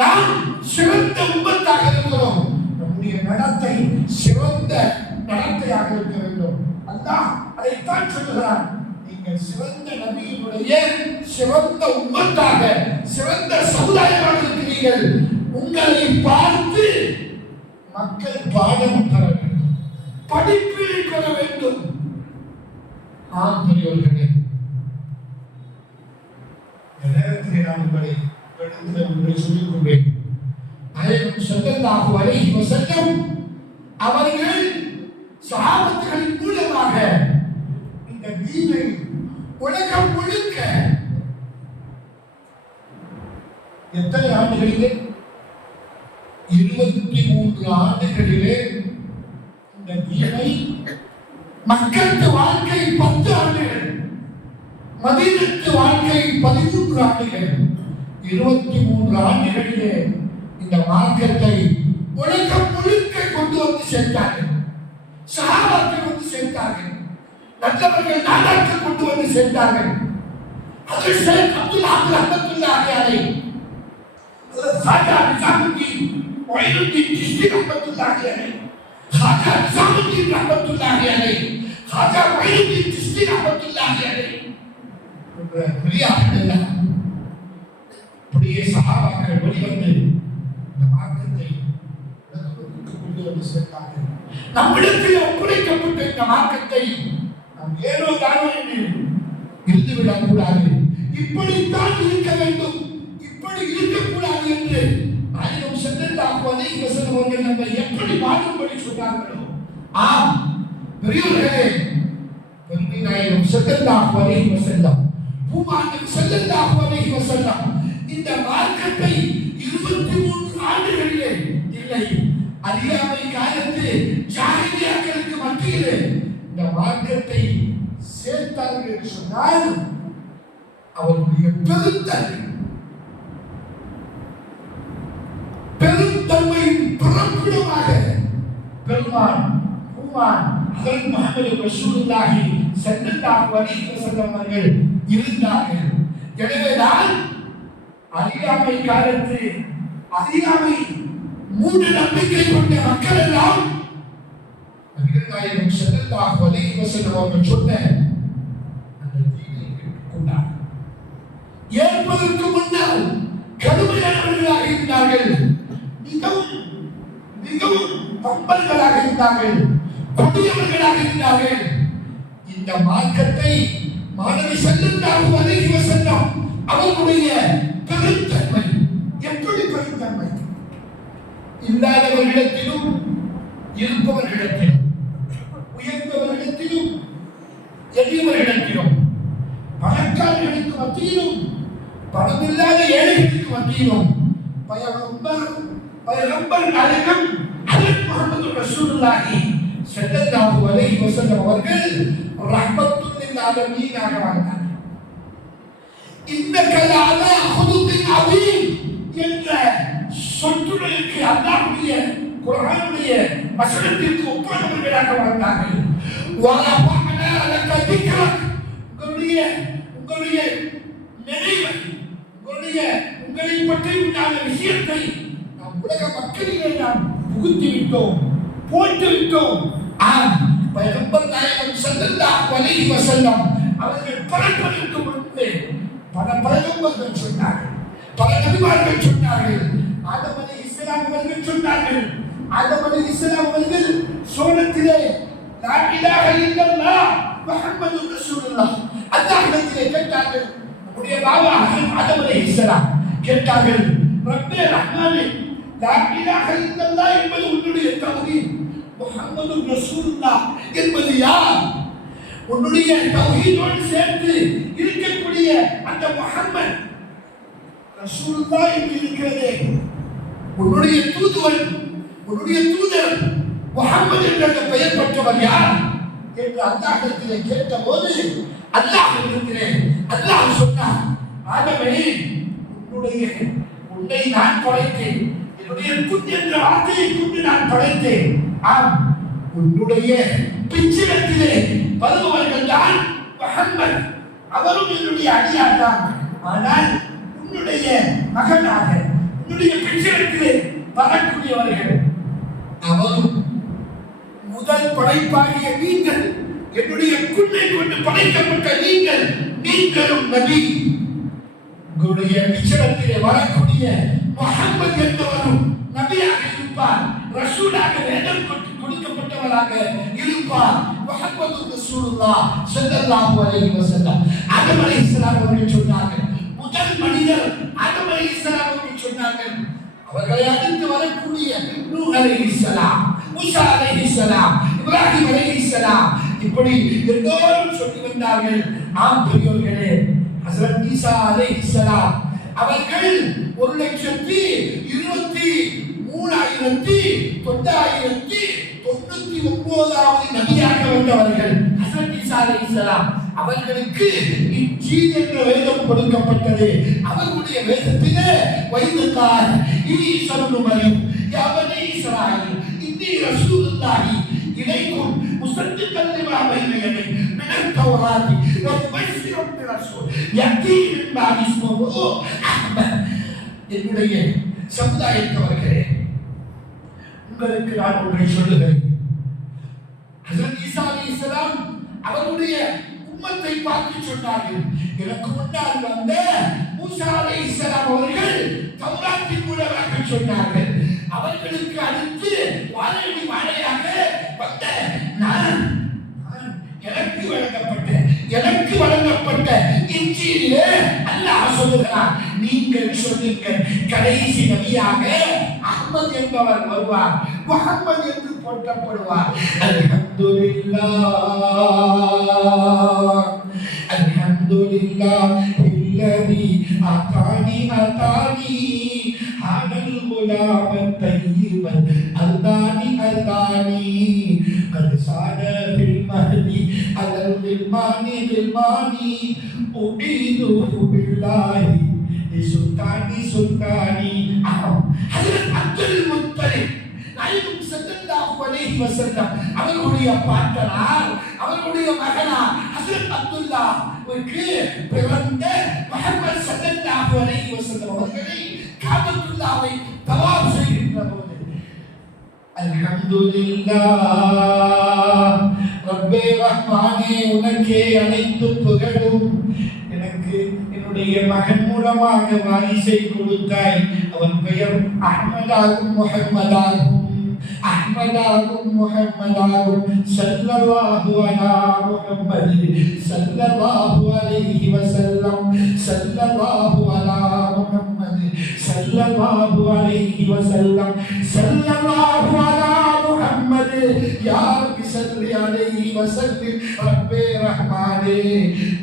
நாம் சிறந்த உம்மத்தாக இருக்கிறோம். நம்முடைய நடத்தை சிறந்த நடத்தையாக இருக்க வேண்டும். அல்லாஹ் அதைத்தான் சொல்லுகிறான். நீங்கள் சிறந்த நபியினுடைய சிறந்த உம்மத்தாக, சிறந்த சமுதாயமாக இருக்கிறீர்கள். உங்களை பார்த்து மக்கள் பாடம் பெற வேண்டும், படிப்பினை பெற வேண்டும். ஆம் பெரியவர்களே, நேரத்திலே நான் உங்களை சொல்லிக் கொள்வேன். நாயகம் ஸல்லல்லாஹு அலைஹி வஸல்லம் அவர்கள் சஹாபத்துகளின் மூலமாக இந்த தீனை உலகம் முழுக்க எத்தனை ஆண்டுகளிலே? 23 ஆண்டுகளிலே இந்த தீனை, மக்களுக்கு வாழ்க்கை 10 ஆண்டுகள், மதீனத்து வாழ்க்கை 13 ஆண்டுகள், 23 ஆண்டுகளிலே இந்த மார்க்கத்தை உலகம் முழுக்க கொண்டு வந்து சேர்த்தார்கள். சஹாபாக்கள் வந்து சேர்த்தார்கள், நல்லவர்கள் நாடாக்கள் கொண்டு வந்து சேர்த்தார்கள். அது ஷேக் அப்துல் அஹ்மத் ரஹ்மத்துல்லாஹி அலைஹி, ஹாஜா நிசாமுத்தீன் மொய்னுத்தீன் சிஸ்தி ரஹ்மத்துல்லாஹி அலைஹி, ஹாஜா நிசாமுத்தீன் ரஹ்மத்துல்லாஹி அலைஹி, ஹாஜா மொய்னுத்தீன் சிஸ்தி ரஹ்மத்துல்லாஹி அலைஹி பெரியார்கள் அப்படியே சஹாபாக்கள் வெளிவந்து இந்த மார்க்கத்தை கொண்டு வந்து சேர்த்தார்கள். நம்மிடத்தில் ஒப்படைக்கப்பட்ட இந்த மார்க்கத்தை நாம் ஏனோ தானோ என்று இருந்துவிடக் கூடாது. இப்படித்தான் இருக்க வேண்டும், இப்படி இருக்கக்கூடாது என்று நாயகம் ஸல்லல்லாஹு அலைஹி வஸல்லம் அவர்கள் நம்மை எப்படி வாழும்படி சொன்னார்களோ, ஆம் பெரியவர்களே, பெருமை நாயகம் ஸல்லல்லாஹு அலைஹி வஸல்லம், பூமான் ஸல்லல்லாஹு அலைஹி வஸல்லம் இந்த மார்க்கத்தை 23 ஆண்டுகளிலே இல்லை, அறியாமை காலத்து ஜாஹிலியாக்களுக்கு மத்தியிலே இந்த மார்க்கத்தை சேர்த்தார்கள் என்று சொன்னால் அவருடைய பெருந்தன்மையின் பிறப்பிடமாக பெருமான் பூமான் ஹஜ்ரத் முஹம்மது ரசூலுல்லாஹி ஸல்லல்லாஹு அலைஹி வஸல்லம் அவர்கள் இருந்தார்கள். எனவேதான் அறியாமை காலத்து அறியாமை மூட நம்பிக்கை கொண்ட மக்கள் எல்லாம் நபிகள் நாயகம் ஸல்லல்லாஹு அலைஹி வஸல்லம் அவர்கள் சொன்ன அந்த தீனை ஏற்றுக்கொண்டார்கள். ஏற்பதற்கு முன்னால் கடுமையானவர்களாக இருந்தார்கள், மிகவும் மிகவும் பம்பல்களாக இருந்தார்கள், கொடியவர்களாக இருந்தார்கள். இந்த மார்க்கத்தை மாணவி ஸல்லல்லாஹு அலைஹி வஸல்லம் அவர்களுடைய பெருந்தன்மை எப்படி பெருந்தன்மை? இல்லாதவர்களிடத்திலும் இருப்பவர்களிடத்திலும் உயர்ந்தவர்களிடத்திலும் எளியவர்களிடத்திலும் பணக்காரர்களுக்கு மத்தியிலும் பணமில்லாத ஏழைகளுக்கு மத்தியிலும் பயகம்பர் நாயகம் ஹஜ்ரத் முஹம்மது ரசூலுல்லாஹி ஸல்லல்லாஹு அலைஹி வஸல்லம் அவர்கள் ரஹ்மத்துல் லில் ஆலமீனாக வாழ்ந்தார். இன்னக லஅலா ஹுலுகின் அதீம் என்ற சொற்றொடருக்கு அல்லாஹ்வுடைய குர்ஆனுடைய வசனத்திற்கு ஒப்பானவர்களாக வாழ்ந்தார்கள். வரஃபஅனா லக திக்ரக் உங்களுடைய நினைவை உங்களை பற்றி உண்டான விஷயத்தை நாம் உலக மக்களிலே நாம் புகுத்தி விட்டோம், போட்டு விட்டோம். பயகம்பர் நாயகம் ஸல்லல்லாஹு அலைஹி வஸல்லம் அவர்கள் பிறப்பதற்கு முன்பே பல பயகம்பர்கள் சொன்னார்கள், பல நபிமார்கள் சொன்னார்கள். ஆதம் அலைஹிஸ்ஸலாம் அவர்கள் சொன்னார்கள். ஆதம் அலைஹிஸ்ஸலாம் அவர்கள் சோனத்திலே லா இலாஹ இல்லல்லாஹ் முஹம்மதுர் ரசூலுல்லாஹ் அல்லாஹ்விடத்திலே கேட்டார்கள். நம்முடைய பாபா ஆதம் அலைஹிஸ்ஸலாம் கேட்டார்கள், ரப்பே ரஹ்மானே, லா இலாஹ இல்லல்லாஹ் என்பது உன்னுடைய தௌஹீத், முஹம்மதுர் ரசூலுல்லாஹ் என்பது யார்? உன்னுடைய தௌஹீதோடு சேர்த்து இருக்கக்கூடிய அந்த முஹம்மது ரசூலுல்லாஹ் என்று இருக்கிறதே, உன்னுடைய தூதுவன், உன்னுடைய தூதர் முஹம்மது என்ற பெயர் பெற்றவர் யார் என்று அல்லாஹ்விடத்திலே கேட்டபோது அல்லாஹ் சொன்னார், ஆதமே, உன்னை நான் படைத்தேன், என்னுடைய குன் என்ற வார்த்தையை கொண்டு நான் படைத்தேன். ஆம், உன்னுடைய பிச்சிடத்திலே வருபவர்கள் தான் முஹம்மது, அவரும் என்னுடைய அடியார் தான். ஆனால் உன்னுடைய மகனாக உன்னுடைய பிச்சிடத்திலே வரக்கூடியவர்கள் அவரும் முதல் படைப்பாகிய நீங்கள், என்னுடைய குன்னை கொண்டு படைக்கப்பட்ட நீங்களும் நபி. உங்களுடைய பிச்சரத்திலே வரக்கூடிய முஹம்மது என்பவரும் நபியாக இருப்பார், ரசூலாக வேதம் கொடுக்கப்பட்டவராக இருப்பார். முஹம்மது ரசூலுல்லாஹ் ஸல்லல்லாஹு அலைஹி வஸல்லம். ஆதம் அலைஹிஸ்ஸலாம் அவர்கள் சொன்னார்கள், முதல் மனிதர் ஆதம் அலைஹிஸ்ஸலாம் அவர்கள் சொன்னார்கள். அவர்களை அடுத்து வரக்கூடிய நூஹ் அலைஹிஸ்ஸலாம், மூசா அலைஹிஸ்ஸலாம், இப்ராஹிம் அலைஹிஸ்ஸலாம், இப்படி எல்லோரும் சொல்லி வந்தார்கள். ஆம் பெரியோர்களே, ஹஸரத் ஈசா அலைஹிஸ்ஸலாம் அவர்கள் 1,23,999வது நபியாக வந்தவர்கள். ஹஸரத் ஈசா அலைஹிஸ்ஸலாம் அவர்களுக்கு இன்ஜீல் என்ற வேதம் கொடுக்கப்பட்டது. அவர்களுடைய வேதத்திலே வைதகார் ஈசா இப்னு மரியம் யா பனி இஸ்ராயீல் இன்னி ரசூலுல்லாஹி இலைக்கும் முஸத்திகன் லிமா பைன யதை மினத் தௌராத்தி வ முபஷ்ஷிரன் பிரசூல் யஅதி மின் பஅதி இஸ்முஹு அஹ்மத். என்னுடைய சமுதாயத்தவர்களே, உங்களுக்கு நான் ஒன்றை சொல்லுகிறேன். ஹஸரத் ஈசா அலைஹிஸ்ஸலாம் அவருடைய உம்மத்தை பார்த்து சொன்னார்கள், எனக்கு முன்னால் வந்த மூசா அலைஹிஸ்ஸலாம் அவர்கள் தௌராத்தின் மூலமாக சொன்னார்கள். அவர்களுக்கு அடுத்து வாழையாக வந்த நான் எனக்கு வழங்கப்பட்ட இன்ஜீலிலே அல்லாஹ் சொல்லுகிறார், நீங்கள் சொல்லுங்கள், கடைசி நபியாக அஹ்மத் என்பவர் வருவார், முஹம்மது என்று போற்றப்படுவார். அல்ஹம்துலில்லாஹ் இல்லதி அதானி ஹானல் குலாம் தய்யிபன் அல்தானி கத் சான ஃபில் மஹதி அலல் தில்மானி உபீது பில்லாஹி சுல்தானி ஹஜ்ரத் அப்துல் முத்தலிப் நாயகம் ஸல்லல்லாஹு அலைஹி வஸல்லம் அவர்களுடைய பாட்டனார், அவர்களுடைய மகனார் ஹஜ்ரத் அப்துல்லாஹ்வுக்கு பிறந்த முஹம்மது ஸல்லல்லாஹு அலைஹி வஸல்லம் அவர்களை காபத்துல்லாஹ்வை தவாப் செய்கின்ற போது அல்ஹம்துலில்லாஹ் ரப்பே ரஹ்மானே, உனக்கே அனைத்து புகழும். எனக்கு என்னுடைய மகன் மூலமாக வாரிசை கொடுத்தாய். அவன் பெயர் அஹ்மதாகும் முஹம்மதாகும். அஹ்மதாகும் முஹம்மதாகும் ஸல்லல்லாஹு அலா முஹம்மது ஸல்லல்லாஹு அலைஹி வஸல்லம் ஸல்லல்லாஹு அலா முஹம்மது ஸல்லல்லாஹு அலைஹி வஸல்லம் ஸல்லல்லாஹு அலா முஹம்மது யா ரப்பி ஸல்லி அலைஹி வஸல்லிம் ரப்பே ரஹ்மானே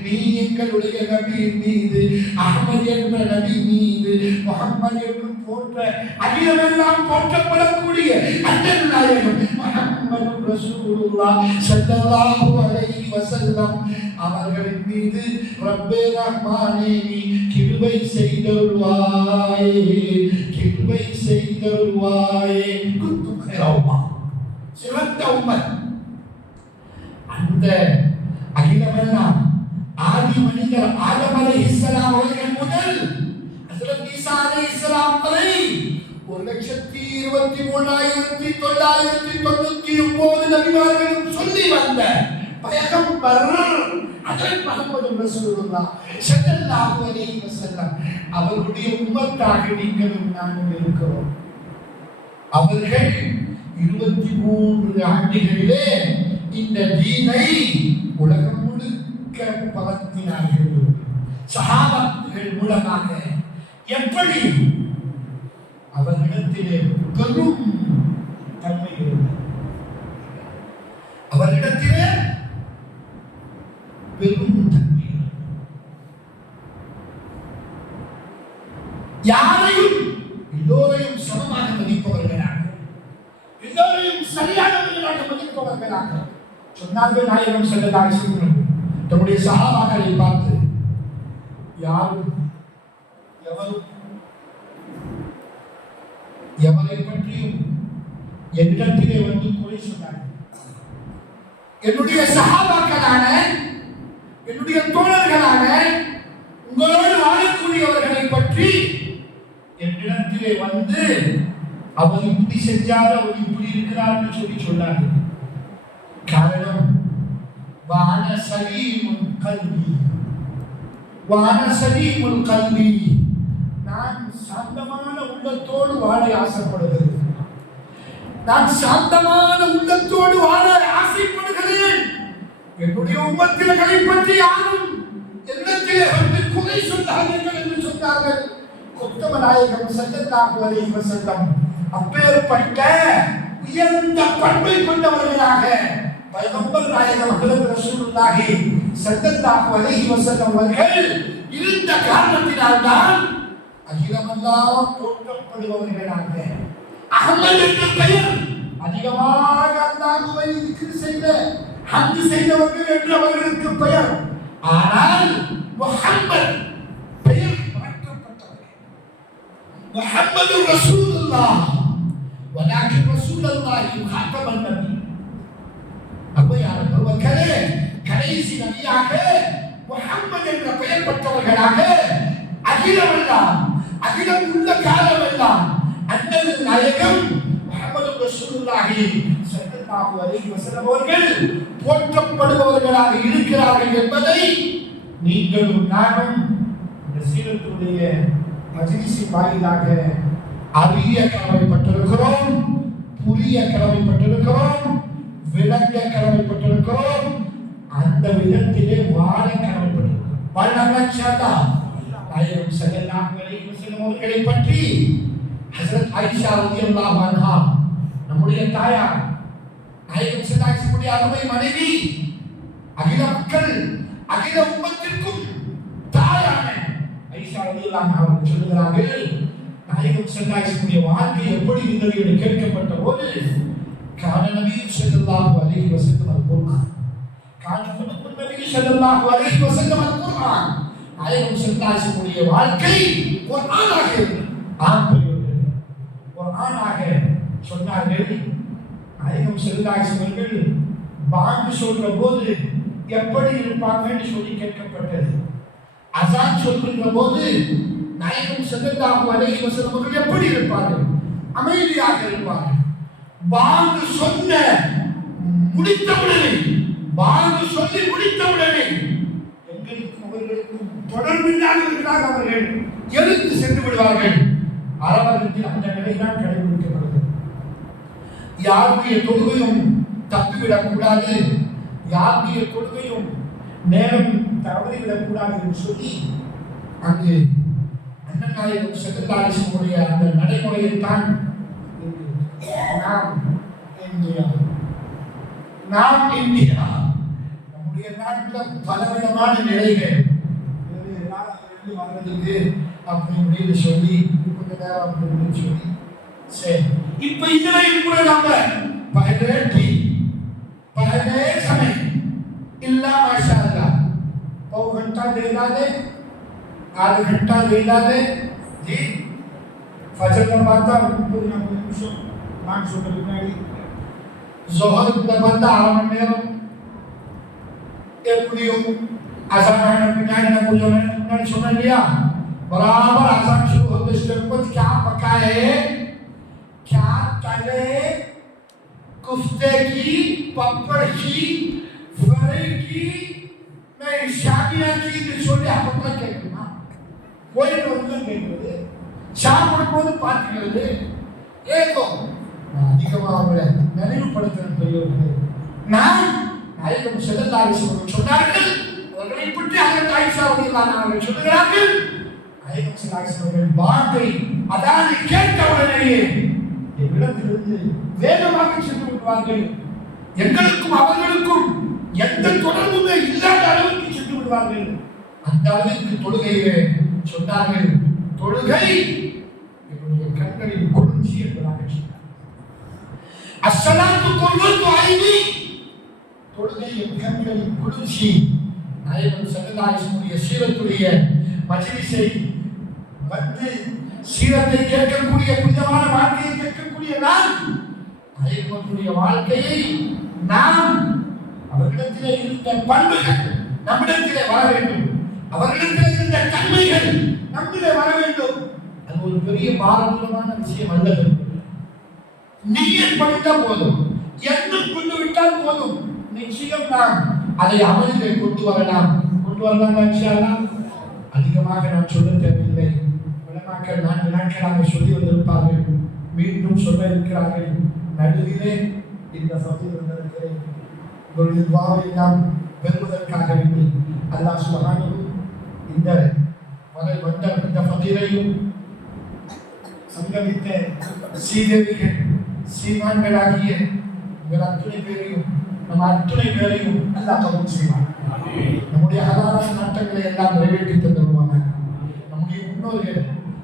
நீ எங்களுடைய நபி மீது அஹ்மத் என்ற நபி மீது முஹம்மது என்று போற்ற அகிலமெல்லாம் போற்றப்படக்கூடிய அண்ணல் நாயகம் முஹம்மது ரசூலுல்லாஹ் ஸல்லல்லாஹு அலைஹி வஸல்லம் அவர்களின் மீது ரப்பே ரஹ்மானே நீ கிருபை செய்தருள்வாயே கிருபை செய்தருள்வாயே குத்தும் ஹைரவுமா சிறந்த உம்மத் அந்த அகிலமெல்லாம் ஆதி மனிதர் ஆதம் அலைஹிஸ்ஸலாம் அவர்கள் முதல் ஹஜ்ரத் ஈசா அலைஹிஸ்ஸலாம் வரை 1,23,999 நபிமார்களும் சொல்லி வந்த பயகம்பர் ஹஜ்ரத் முஹம்மது ரசூலுல்லாஹ் ஸல்லல்லாஹு அலைஹி வஸல்லம் அவர்களுடைய உம்மத்தாக நீங்களும் நானும் இருக்கிறோம். அவர்கள் 23 ஆண்டுகளிலே இந்த தீனை உலகம் முழுக்க பரத்தினார்கள். சஹாபாக்கள் மூலமாக எப்படி அவர்களிடத்திலே பெரும் தன்மை இருந்தது, அவர்களிடத்திலே பெரும் தன்மை, யாரையும் எல்லோரையும் சமமாக மதிப்பவர்களாக, எல்லோரையும் சரியானவர்களாக மதிப்பவர்களாக சொன்னார்கள். நாயகம் ஸல்லல்லாஹு அலைஹி வஸல்லம் தம்முடைய சஹாபாக்களை பார்த்து யாரும் எவரை பற்றியும் என்னிடத்திலே வந்து குறை சொன்னார்கள். என்னுடைய சஹாபாக்களான என்னுடைய தோழர்களான உங்களோடு வாழக்கூடியவர்களை பற்றி என்னிடத்திலே வந்து அவர் இப்படி செஞ்சார், அவர் இப்படி இருக்கிறார் என்று சொல்லி சொன்னார்கள். காரணம் வான சலீமுல் கல்வி, வான சலீமுல் கல்வி, நான் சாந்தமான உள்ளத்தோடு வாழ ஆசைப்படுகிறேன், நான் சாந்தமான உள்ளத்தோடு வாழ ஆசைப்படுகிறேன். என்னுடைய உம்மத்தினர்களை பற்றி யாரும் என்னத்திலே வந்து குறை சொன்னார்கள் என்று சொன்னார்கள். உத்தம நாயகம் ஸல்லல்லாஹு அலைஹி வஸல்லம் அப்பேற்பட்ட உயர்ந்த பண்பை கொண்டவர்களாக பைகம்பர் நாயகம் ஹஜ்ரத் ரசூலுல்லாஹி ஸல்லல்லாஹு அலைஹி வஸல்லம் அவர்கள் இருந்த காரணத்தினால்தான் அகிலமெல்லாம் போற்றப்படுபவர்களாக அஹ்மத் என்ற பெயர் அதிகமாக அல்லாஹ்வை திக்ர் செய்த ஹம்து செய்தவர்கள் என்று அவர்களுக்கு பெயர். ஆனால் முஹம்மத் பெயர் மாற்றப்பட்டவர்கள். முஹம்மது ரசூலுல்லாஹ் வலாக்கின் ரசூலுல்லாஹி முஹம்மதன் நபி, அவர்களே கடைசி நபியாக முஹம்மது என்ற பெயர் பெற்றவர்களாக அகிலமெல்லாம் அகிலம் உள்ள காலமெல்லாம் அண்ணல் நாயகம் முஹம்மது ரசூலுல்லாஹி ஸல்லல்லாஹு அலைஹி வஸல்லம் அவர்கள் போற்றப்படுபவர்களாக இருக்கிறார்கள் என்பதை நீங்களும் நானும் இந்த சீரத்துடைய மஜ்லிஸின் வாயிலாக அறிய கடமைப்பட்டிருக்கிறோம், புரிய கடமைப்பட்டிருக்கிறோம், விளங்க கடமைப்பட்டிருக்கிறோம், அந்த விதத்திலே வாழ கடமைப்பட்டிருக்கிறோம். வாழ்நாள் நாயகம் ஸல்லல்லாஹு அலைஹி வஸல்லம் அவர்களை பற்றி ஹஜ்ரத் ஆயிஷா ரலியல்லாஹு அன்ஹா நம்முடைய தாயார், நாயகம் ஸல்லல்லாஹு அலைஹி வஸல்லம் அருமை மனைவி, அகில மக்கள் அகில உம்மத்திற்கும் தாயான ஆயிஷா ரலியல்லாஹு அன்ஹா அவர்கள் சொல்கிறார்கள், நாயகம் ஸல்லல்லாஹு அலைஹி வஸல்லம் வாழ்க்கை எப்படி இருந்தது என்று கேட்கப்பட்ட போது கான நபி ஸல்லல்லாஹு அலைஹி வஸல்லம் அல்-குர்ஆன், கான நபி ஸல்லல்லாஹு அலைஹி வஸல்லம் அல்-குர்ஆன், நாயகம் ஸல்லல்லாஹு அலைஹி வஸல்லம் வாழ்க்கை குர்ஆனாக குர்ஆனாக சொன்னார்கள். நாயகம் ஸல்லல்லாஹு அலைஹி வஸல்லம் பாங்கு சொல்ற போது எப்படி இருப்பாங்கன்னு சொல்லி கேட்கப்பட்டது. அஸான் சொல்கின்ற போது நாயகம் ஸல்லல்லாஹு அலைஹி வஸல்லம் அவர்கள் எப்படி இருப்பார்கள்? அமைதியாக இருப்பார்கள். பாங்கு சொன்ன முடித்தவுடனே, பாங்கு சொல்லி முடித்தவுடனே எங்களுக்கும் அவர்களுக்கும் தொடர்பில்லாதவர்களாக அவர்கள் எழுந்து சென்று விடுவார்கள். அரபகத்தில் அந்த நிலைதான் கடைபிடிக்கப்படுகிறது. யாருடைய தொழுகையும் தப்பிவிடக்கூடாது, யாருடைய தொழுகையும் நேரம் தவறிவிடக்கூடாது என்று சொல்லி அங்கு அண்ணன் நாயகம் ஸல்லல்லாஹு அலைஹி வஸல்லம் அந்த நடைமுறையை தான் நம்முடைய நாட்டில் பலவிதமான நிலைகள் வர்றதுக்கு அப்படின்னு சொல்லி கொஞ்ச நேரம் அப்படின்னு சொல்லி சரி இப்ப இதுலையும் கூட நம்ம पहले समय इल्ला माशाअल्लाह पौ घंटा देना दे आध घंटा देना दे जी फजर का बाता जोहर का बाता आमने एपुलियो अज़ान पिनाने पुजोने सुन लिया बराबर अज़ान शुरू होते स्टेप पर क्या पका है क्या तले कुफ्ते की पपड़ की फ्राई की मैं शादियां की छोटे आपका कहना कोई रोज़ नहीं शाम को पार्टी ஏகோ அதிகமாக நினைவு படுத்தும் பெரியவர்களே நான் நாயகம் ஸல்லல்லாஹு அலைஹி வஸல்லம் சொன்னார்கள் அவர்களை பற்றி ஹஜ்ரத் ஆயிஷா ரலியல்லாஹு அன்ஹா சொல்கிறார்கள் நாயகம் ஸல்லல்லாஹு அலைஹி வஸல்லம் வார்த்தை அதாவது கேட்டவுடனேயே இவ்விடத்திலிருந்து வேகமாக சென்று விடுவார்கள் எங்களுக்கும் அவர்களுக்கும் எந்த தொடர்புமே இல்லாத அளவுக்கு சென்று விடுவார்கள் அந்த அளவுக்கு தொழுகையிலே சொன்னார்கள் தொழுகை என்னுடைய கண்களின் குளிர்ச்சி என்பதாக சொன்னார் அஸ்ஸலாத்து குர்ரத்து ஐனி தொழுகை என் கண்களின் குளிர்ச்சி நாயகம் ஸல்லல்லாஹு அலைஹி வஸல்லம் சீரத்துடைய மஜ்லிஸை வந்து சீரத்தை கேட்கக்கூடிய புனிதமான வாழ்க்கையை கேட்கக்கூடிய நான் நாயகத்துடைய வாழ்க்கையை நாம் அவர்களிடத்திலே இருந்த பண்புகள் நம்மிடத்திலே வர வேண்டும், அவர்களிடத்திலே இருந்த தன்மைகள் நம்மிலே வர வேண்டும். அது ஒரு பெரிய பாரதூரமான விஷயம் அல்லது நீயத் படித்தால் போதும், எண்ணம் கொண்டு விட்டால் போதும், நிச்சயம் நாம் அதை அமலிலே கொண்டு வரலாம் இன்ஷா அல்லாஹ். அதிகமாக நான் சொல்ல தேவையில்லை. உலமாக்கள் 4 நாட்களாக சொல்லி வந்திருப்பார்கள், மீண்டும் சொல்ல இருக்கிறார்கள். நடுவிலே இந்த ஃபதீல் வந்திருக்கிறேன், உங்களுடைய துஆவை நாம் பெறுவதற்காக வேண்டி அல்லாஹ் சுப்ஹானஹு இந்த வந்த இந்த ஃபதீலையும் சங்கமித்த சீதேவிகள் சீமான்களாகிய உங்கள் அத்துணை பேரையும் நம் அத்துணை பேரையும் அல்லாஹ் கபூல் செய்வான். நம்முடைய ஹலாலான நாட்டங்களை எல்லாம் நிறைவேற்றி தந்துடுவாங்க. நம்முடைய முன்னோர்கள்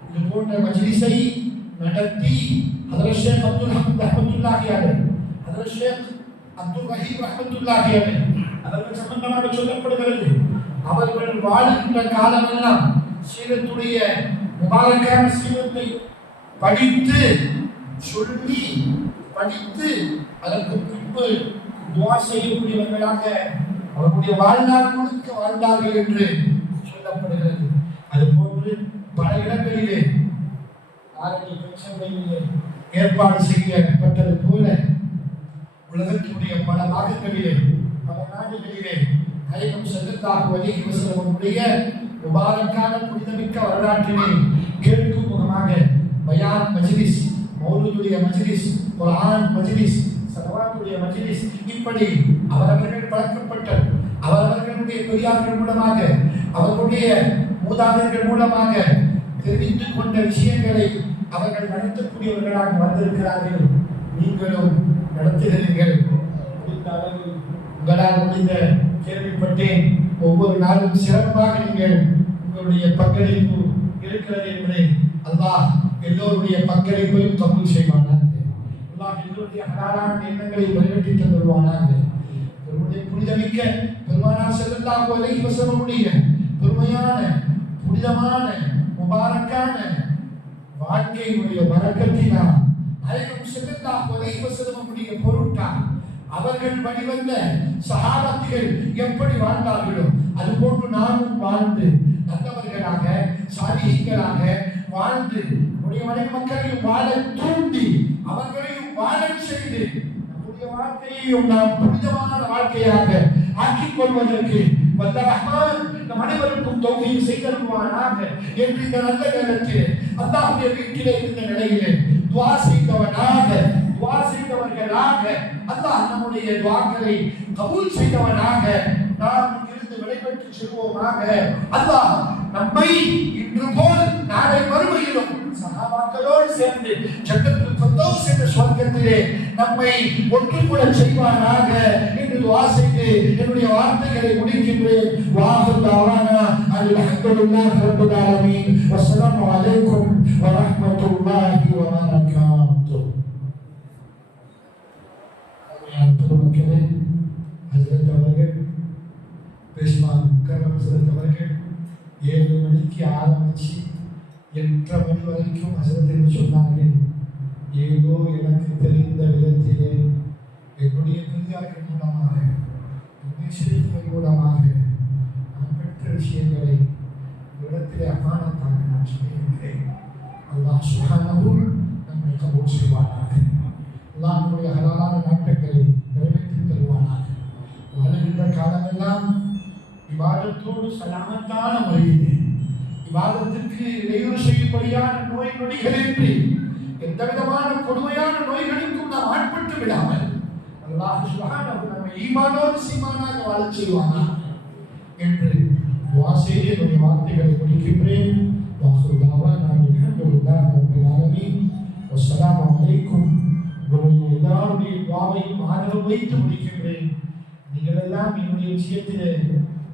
இது போன்ற மஜ்லிஸை நடத்தி ஹஜ்ரத் ஷேக் அப்துல் ஹமீத் ரஹ்மத்துல்லாஹி அலைஹி, ஹஜ்ரத் ஷேக் அப்துல் ரஹீம் ரஹ்மத்துல்லாஹி அலைஹி அவர்கள் சம்பந்தமாக சொல்லப்படுகிறது. அவர்கள் வாழ்கின்ற காலமெல்லாம் சீரத்துடைய முபாரக்கான சீரத்தை படித்து சொல்லி படித்து அதற்கு பின்பு துஆ செய்யக்கூடியவர்களாக அவருடைய வாழ்நாள் முழுக்க வாழ்ந்தார்கள் என்று சொல்லப்படுகிறது. அதுபோன்று பல இடங்களிலே ஆரணி பென்ஷன்களிலே ஏற்பாடு செய்யப்பட்டது போல உலகத்தினுடைய பல பாகங்களிலே பல நாடுகளிலே நாயகம் ஸல்லல்லாஹு அலைஹி வஸல்லமுடைய முபாரக்கான புனிதமிக்க வரலாற்றினை கேட்கும் முகமாக பயான் மஜ்லிஸ், மௌலூதுடைய மஜ்லிஸ், குர்ஆன் மஜ்லிஸ், ஸலவாத்துடைய மஜ்லிஸ், இப்படி அவரவர்கள் பழக்கப்பட்ட அவரவர்களுடைய பெரியார்கள் மூலமாக அவர்களுடைய மூதாதையர்கள் மூலமாக தெரிவித்துக் கொண்ட விஷயங்களை அவர்கள் நடத்தக்கூடியவர்களாக வந்திருக்கிறார்கள். நீங்களும் நடத்துகிறீர்கள். முடிந்த அளவு உங்களால் முடிந்த கேள்விப்பட்டேன். ஒவ்வொரு நாளும் சிறப்பாக நீங்கள் உங்களுடைய பங்களிப்பு இருக்கிறது என்பதை அல்லாஹ் எல்லோருடைய பங்களிப்பையும் கபூல் செய்வானாக. அல்லாஹ் எல்லோருடைய ஹலாலான எண்ணங்களை நிறைவேற்றி தந்துடுவானாக. பெருமுடைய புனிதமிக்க பெருமானார் ஸல்லல்லாஹு அலைஹி வஸல்லமுடைய பெருமையான புனிதமான முபாரக்கான வாழ்க்கையினுடைய பரக்கத்தினால் நாயகம் ஸல்லல்லாஹு அலைஹி வஸல்லமுடைய பொருட்டால் அவர்கள் வழிவந்த சஹாபாத்திகள் எப்படி வாழ்ந்தார்களோ அதுபோன்று நாமும் வாழ்ந்து நல்லவர்களாக சாலிஹீன்களாக வாழ்ந்து நம்முடைய மனைவி மக்களையும் வாழ தூண்டி அவர்களையும் வாழச் செய்து நம்முடைய வாழ்க்கையையும் நாம் புனிதமான வாழ்க்கையாக ஆக்கிக் கொள்வதற்கு வல்ல ரஹ்மான் நம் அனைவருக்கும் தௌஃபீக் செய்தருள்வானாக என்று இந்த நல்ல நேரத்தில் அல்லாஹ்வுடைய வீட்டிலே இருந்த நிலையிலே துஆ செய்தவர்களாக உள்ளவர்களாக அல்லாஹ் நம்முடைய துஆக்களை கபூல் செய்தவனாக நாம் இங்கிருந்து விடைபெற்று செல்வோமாக. அல்லாஹ் நம்மை இன்று போல் நாளை மறுமையிலும் சஹாபாக்களோடு சேர்ந்து ஜன்னத்துல் ஃபிர்தௌஸ் என்ற சொர்க்கத்திலே நம்மை ஒன்று கூட செய்வானாக என்று துஆ செய்து என்னுடைய வார்த்தைகளை முடிக்கின்றேன். வாஹிரு தஅவானா அல்ஹம்துலில்லாஹி ரப்பில் ஆலமீன். வஸ்ஸலாமு அலைக்கும் வரஹ்மத்துல்லாஹி வபரகாத்துஹு. மக்களே, ஹஜ்ரத் அவர்கள் பேஷ்மான் முக்கர்ரம் ஹஜ்ரத் அவர்கள் 7 மணிக்கு ஆரம்பிச்சு 8:30 மணி வரைக்கும் ஹஜ்ரத் என்று சொன்னார்கள். ஏதோ எனக்கு தெரிந்த விதத்திலே என்னுடைய பெரியார்கள் மூலமாக ஷரீஃப்கள் மூலமாக நான் பெற்ற விஷயங்களை இடத்திலே அமானத்தாக நான் சொல்லியிருக்கிறேன். அல்லாஹ் சுப்ஹானஹு நம்மை கபூல் செய்வானாக. அல்லாஹ் நம்முடைய ஹலாலான நாட்டங்களை நிறைவேற்றி தருவானாக. வாழுகின்ற காலமெல்லாம் இபாதத்தோடு சலாமத்தான முறையிலே இபாதத்திற்கு இடையூறு செய்யும்படியான நோய் நொடிகளின்றி எந்த விதமான கொடுமையான நோய்களுக்கும் நாம் ஆட்பட்டு விடாமல் அல்லாஹ் சுப்ஹானஹு நம்மை ஈமானோடு சீமானாக வாழச் செய்வானாக என்று துஆ செய்து என்னுடைய வார்த்தைகளை முடிக்கின்றேன். வாஹிரு தஅவானா அல்ஹம்துலில்லாஹி ரப்பில் ஆலமீன். வஸ்ஸலாமு அலைக்கும். உங்களுடைய எல்லாருடைய துஆவையும் ஆதரவு வைத்து முடிக்கின்றேன். நீங்கள் எல்லாம் என்னுடைய விஷயத்திலே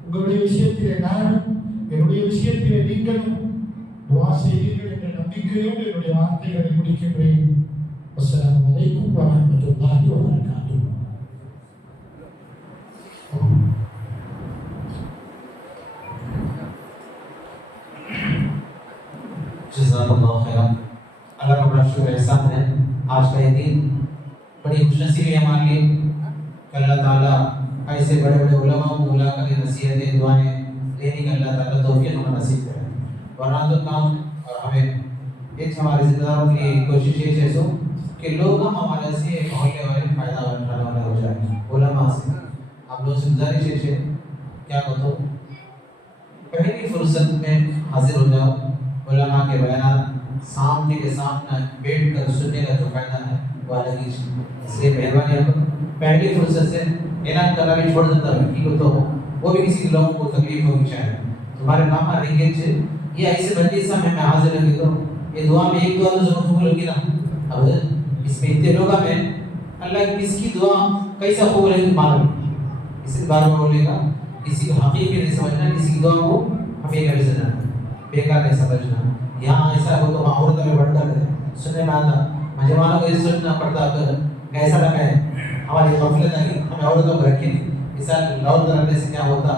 உங்களுடைய விஷயத்திலே நானும் என்னுடைய விஷயத்திலே நீங்களும் துஆ செய்வீர்கள் என்ற நம்பிக்கையோடு என்னுடைய வார்த்தைகளை முடிக்கின்றேன். அஸ்ஸலாமு அலைக்கும் வரஹ்மத்துல்லாஹி வபரகாத்துஹு. जज़ाकल्लाहु खैरन। अल्लाह का बड़ा शुक्र एहसान है, आज का ये दिन बड़ी खुशनसीबी है हमारे लिए कि अल्लाह ताला ऐसे बड़े बड़े उलमा को बुला कर नसीहतें दुआएं लेने का अल्लाह ताला तौफीक हमें नसीब करे। वरना तो काम और हमें एक हमारे जिम्मेदारों की कोशिश ये है सो कि लोग हमारे से मोहल्ले वाले फायदा उठाने वाले हो जाए। उलमा से आप लोग से गुजारिश है क्या कहो पहली फुर्सत में हाजिर हो जाओ। उलमा के बयान सामने के सामने बैठ कर सुनने का जो फायदा है वो अलग ही। इसलिए मेहरबानी पहली फुर्सत से ऐलान करना भी छोड़ देता है कि तो वो भी किसी लोगों को तकलीफ होगी शायद तुम्हारे नाम पर रिंगेज ये ऐसे बंदी समय में हाजिर है तो ये दुआ में एक दुआ तो जरूर कबूल होगी ना। अब इसमें इतने लोग में अल्लाह किसकी दुआ कैसा कबूल है मालूम। इसी बार में बोलेगा किसी को हकीकी नहीं समझना, किसी की दुआ को हमें नहीं समझना, बेकार नहीं समझना। यहाँ ऐसा हो तो औरत में बढ़कर सुनने में आता नौजवानों को ये सोचना पड़ता अगर कैसा लगा है हमारी गफलत है हमें औरतों को रखे ऐसा लौट करने से क्या होता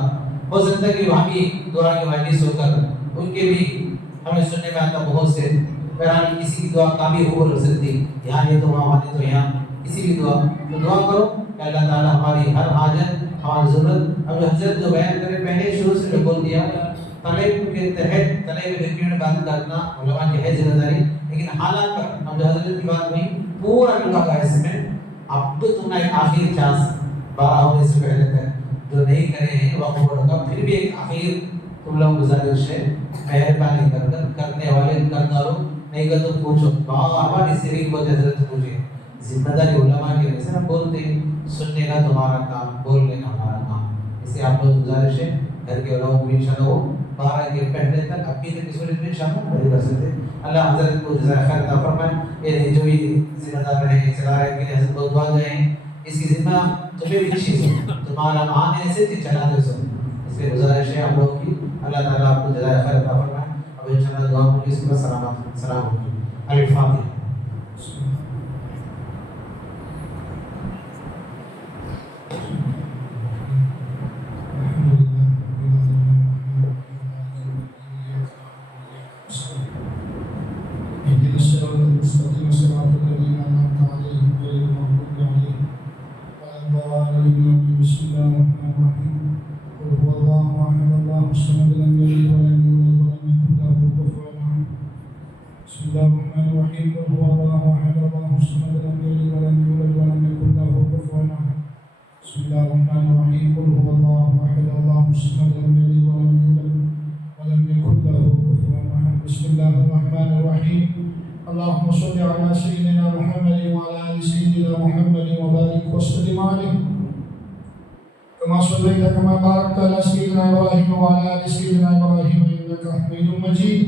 हो सकता है कि वहाँ भी दुआ की वाजिश होकर उनके भी हमें सुनने में आता बहुत से बहरहाल किसी की दुआ काफी कबूल हो सकती यहाँ ये तो वहाँ वाले तो यहाँ किसी भी दुआ तो दुआ करो कि अल्लाह ताला हमारी हर हाजत हमारी ज़रूरत। अब हजरत जो बयान करे पहले शुरू से बोल दिया तलब के तहत तलब यकीन बात करना उलमा की है जिम्मेदारी, लेकिन हालात पर हम जो हजरत की बात हुई पूरा लगा है इसमें। अब तो तुमने एक आखिरी चांस 12 होने से पहले तक जो नहीं करे हैं वक्त होगा, फिर भी एक आखिर तुम लोग गुजारिश है मेहरबानी कर करने वाले करना रो नहीं कर तो पूछो हमारी सिरिंग को हजरत पूछे जिम्मेदारी उलमा की वजह से हम बोलते सुनने का तुम्हारा काम बोलने का हमारा काम। इससे आप लोग गुजारिश है घर के लोगों को इंशाअल्लाह 12 के पहले तक अपनी तक सूरज में शामिल नहीं कर सकते। अल्लाह हज़रत को जज़ा खैर अता फरमाए। ये जो भी जिम्मेदार रहे चला रहे कि हज़रत को दुआ दें इसकी जिम्मा तुम्हें भी चीज़ हो तुम्हारा आने से चलाते सो। इसलिए गुजारिश है आप लोगों की अल्लाह ताला आपको जज़ा खैर अता फरमाए। अब इंशाअल्लाह दुआ में इसको सलामत सलाम होगी। अल-फातिहा। اللهم صل على سيدنا محمد وعلى ال سيدنا محمد وبارك وسلم عليه كما صليت كما باركت على سيدنا ابراهيم وعلى ال سيدنا ابراهيم انك حميد مجيد.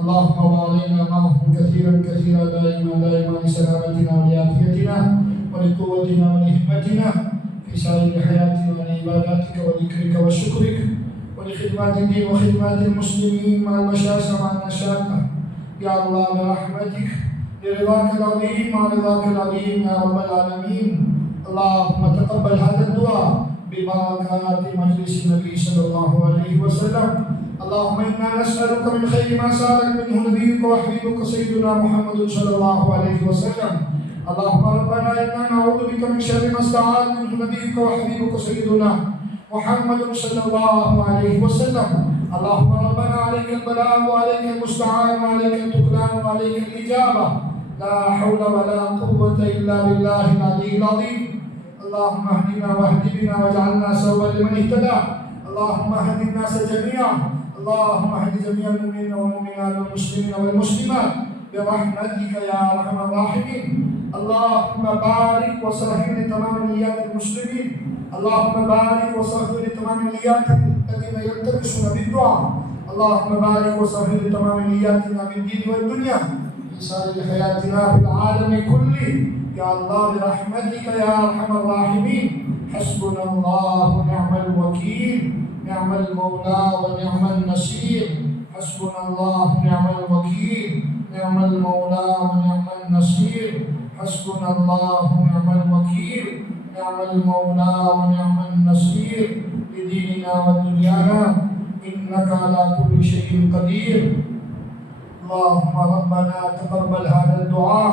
اللهم وعلينا معهم كثيرا كثيرا دائما لسلامتنا ولعافيتنا ولقوتنا ولهمتنا في سائر حياتنا ولعباداتك وذكرك وشكرك ولخدمات الدين وخدمات المسلمين مع البشاشة مع النشاطة يا الله برحمتك لرضاك العظيم مع رضاك العظيم يا رب العالمين. اللهم تقبل هذا الدعاء ببركات مجلس النبي صلى الله عليه وسلم. اللهم انا نسالك من خير ما سالك منه نبيك وحبيبك سيدنا محمد صلى الله عليه وسلم. اللهم ربنا انا نعوذ بك من شر ما استعاذ منه نبيك وحبيبك سيدنا محمد صلى الله عليه وسلم. اللهم ربنا عليك البلاغ وعليك المستعان وعليك التكلان وعليك الاجابه لا حول ولا قوه الا بالله العلي العظيم. اللهم اهدنا واهد بنا واجعلنا سببا لمن اهتدى. اللهم اهد الناس جميعا. اللهم اهد جميع المؤمنين والمؤمنات والمسلمين والمسلمات برحمتك يا ارحم الراحمين. اللهم بارك وسهل لتمام نيات المسلمين. اللهم بارك وسهل لتمام نيات الذين يلتمسون بالدعاء. اللهم بارك وسهل لتمام نياتنا في الدين والدنيا في سائر حياتنا في العالم كله يا الله برحمتك يا ارحم الراحمين. حسبنا الله ونعم الوكيل نعم المولى ونعم النصير. حسبنا الله ونعم الوكيل نعم المولى ونعم النصير. حسبنا الله ونعم الوكيل نعم المولى ونعم النصير لديننا ودنيانا انك على كل شيء قدير. اللهم ربنا تقبل هذا الدعاء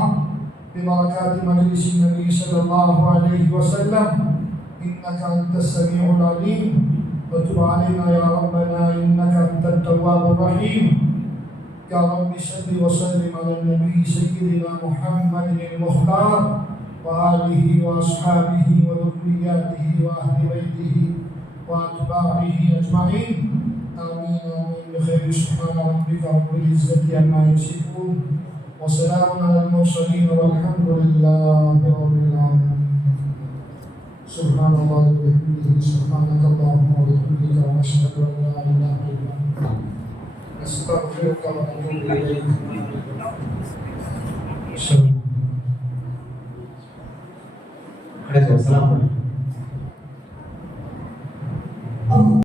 ببركات مجلس النبي صلى الله عليه وسلم انك انت السميع العليم وتب علينا يا ربنا انك انت التواب الرحيم. يا رب صل وسلم على النبي سيدنا محمد المختار وآله وأصحابه وذرياته وأهل بيته وأتباعه أجمعين آمين آمين بخير. سبحان ربك رب العزة عما يصفون وسلام على المرسلين والحمد لله رب العالمين. سبحان الله وبحمده سبحانك اللهم وبحمدك ونشهد أن لا إله إلا أنت نستغفرك ونتوب إليك. Assalamualaikum.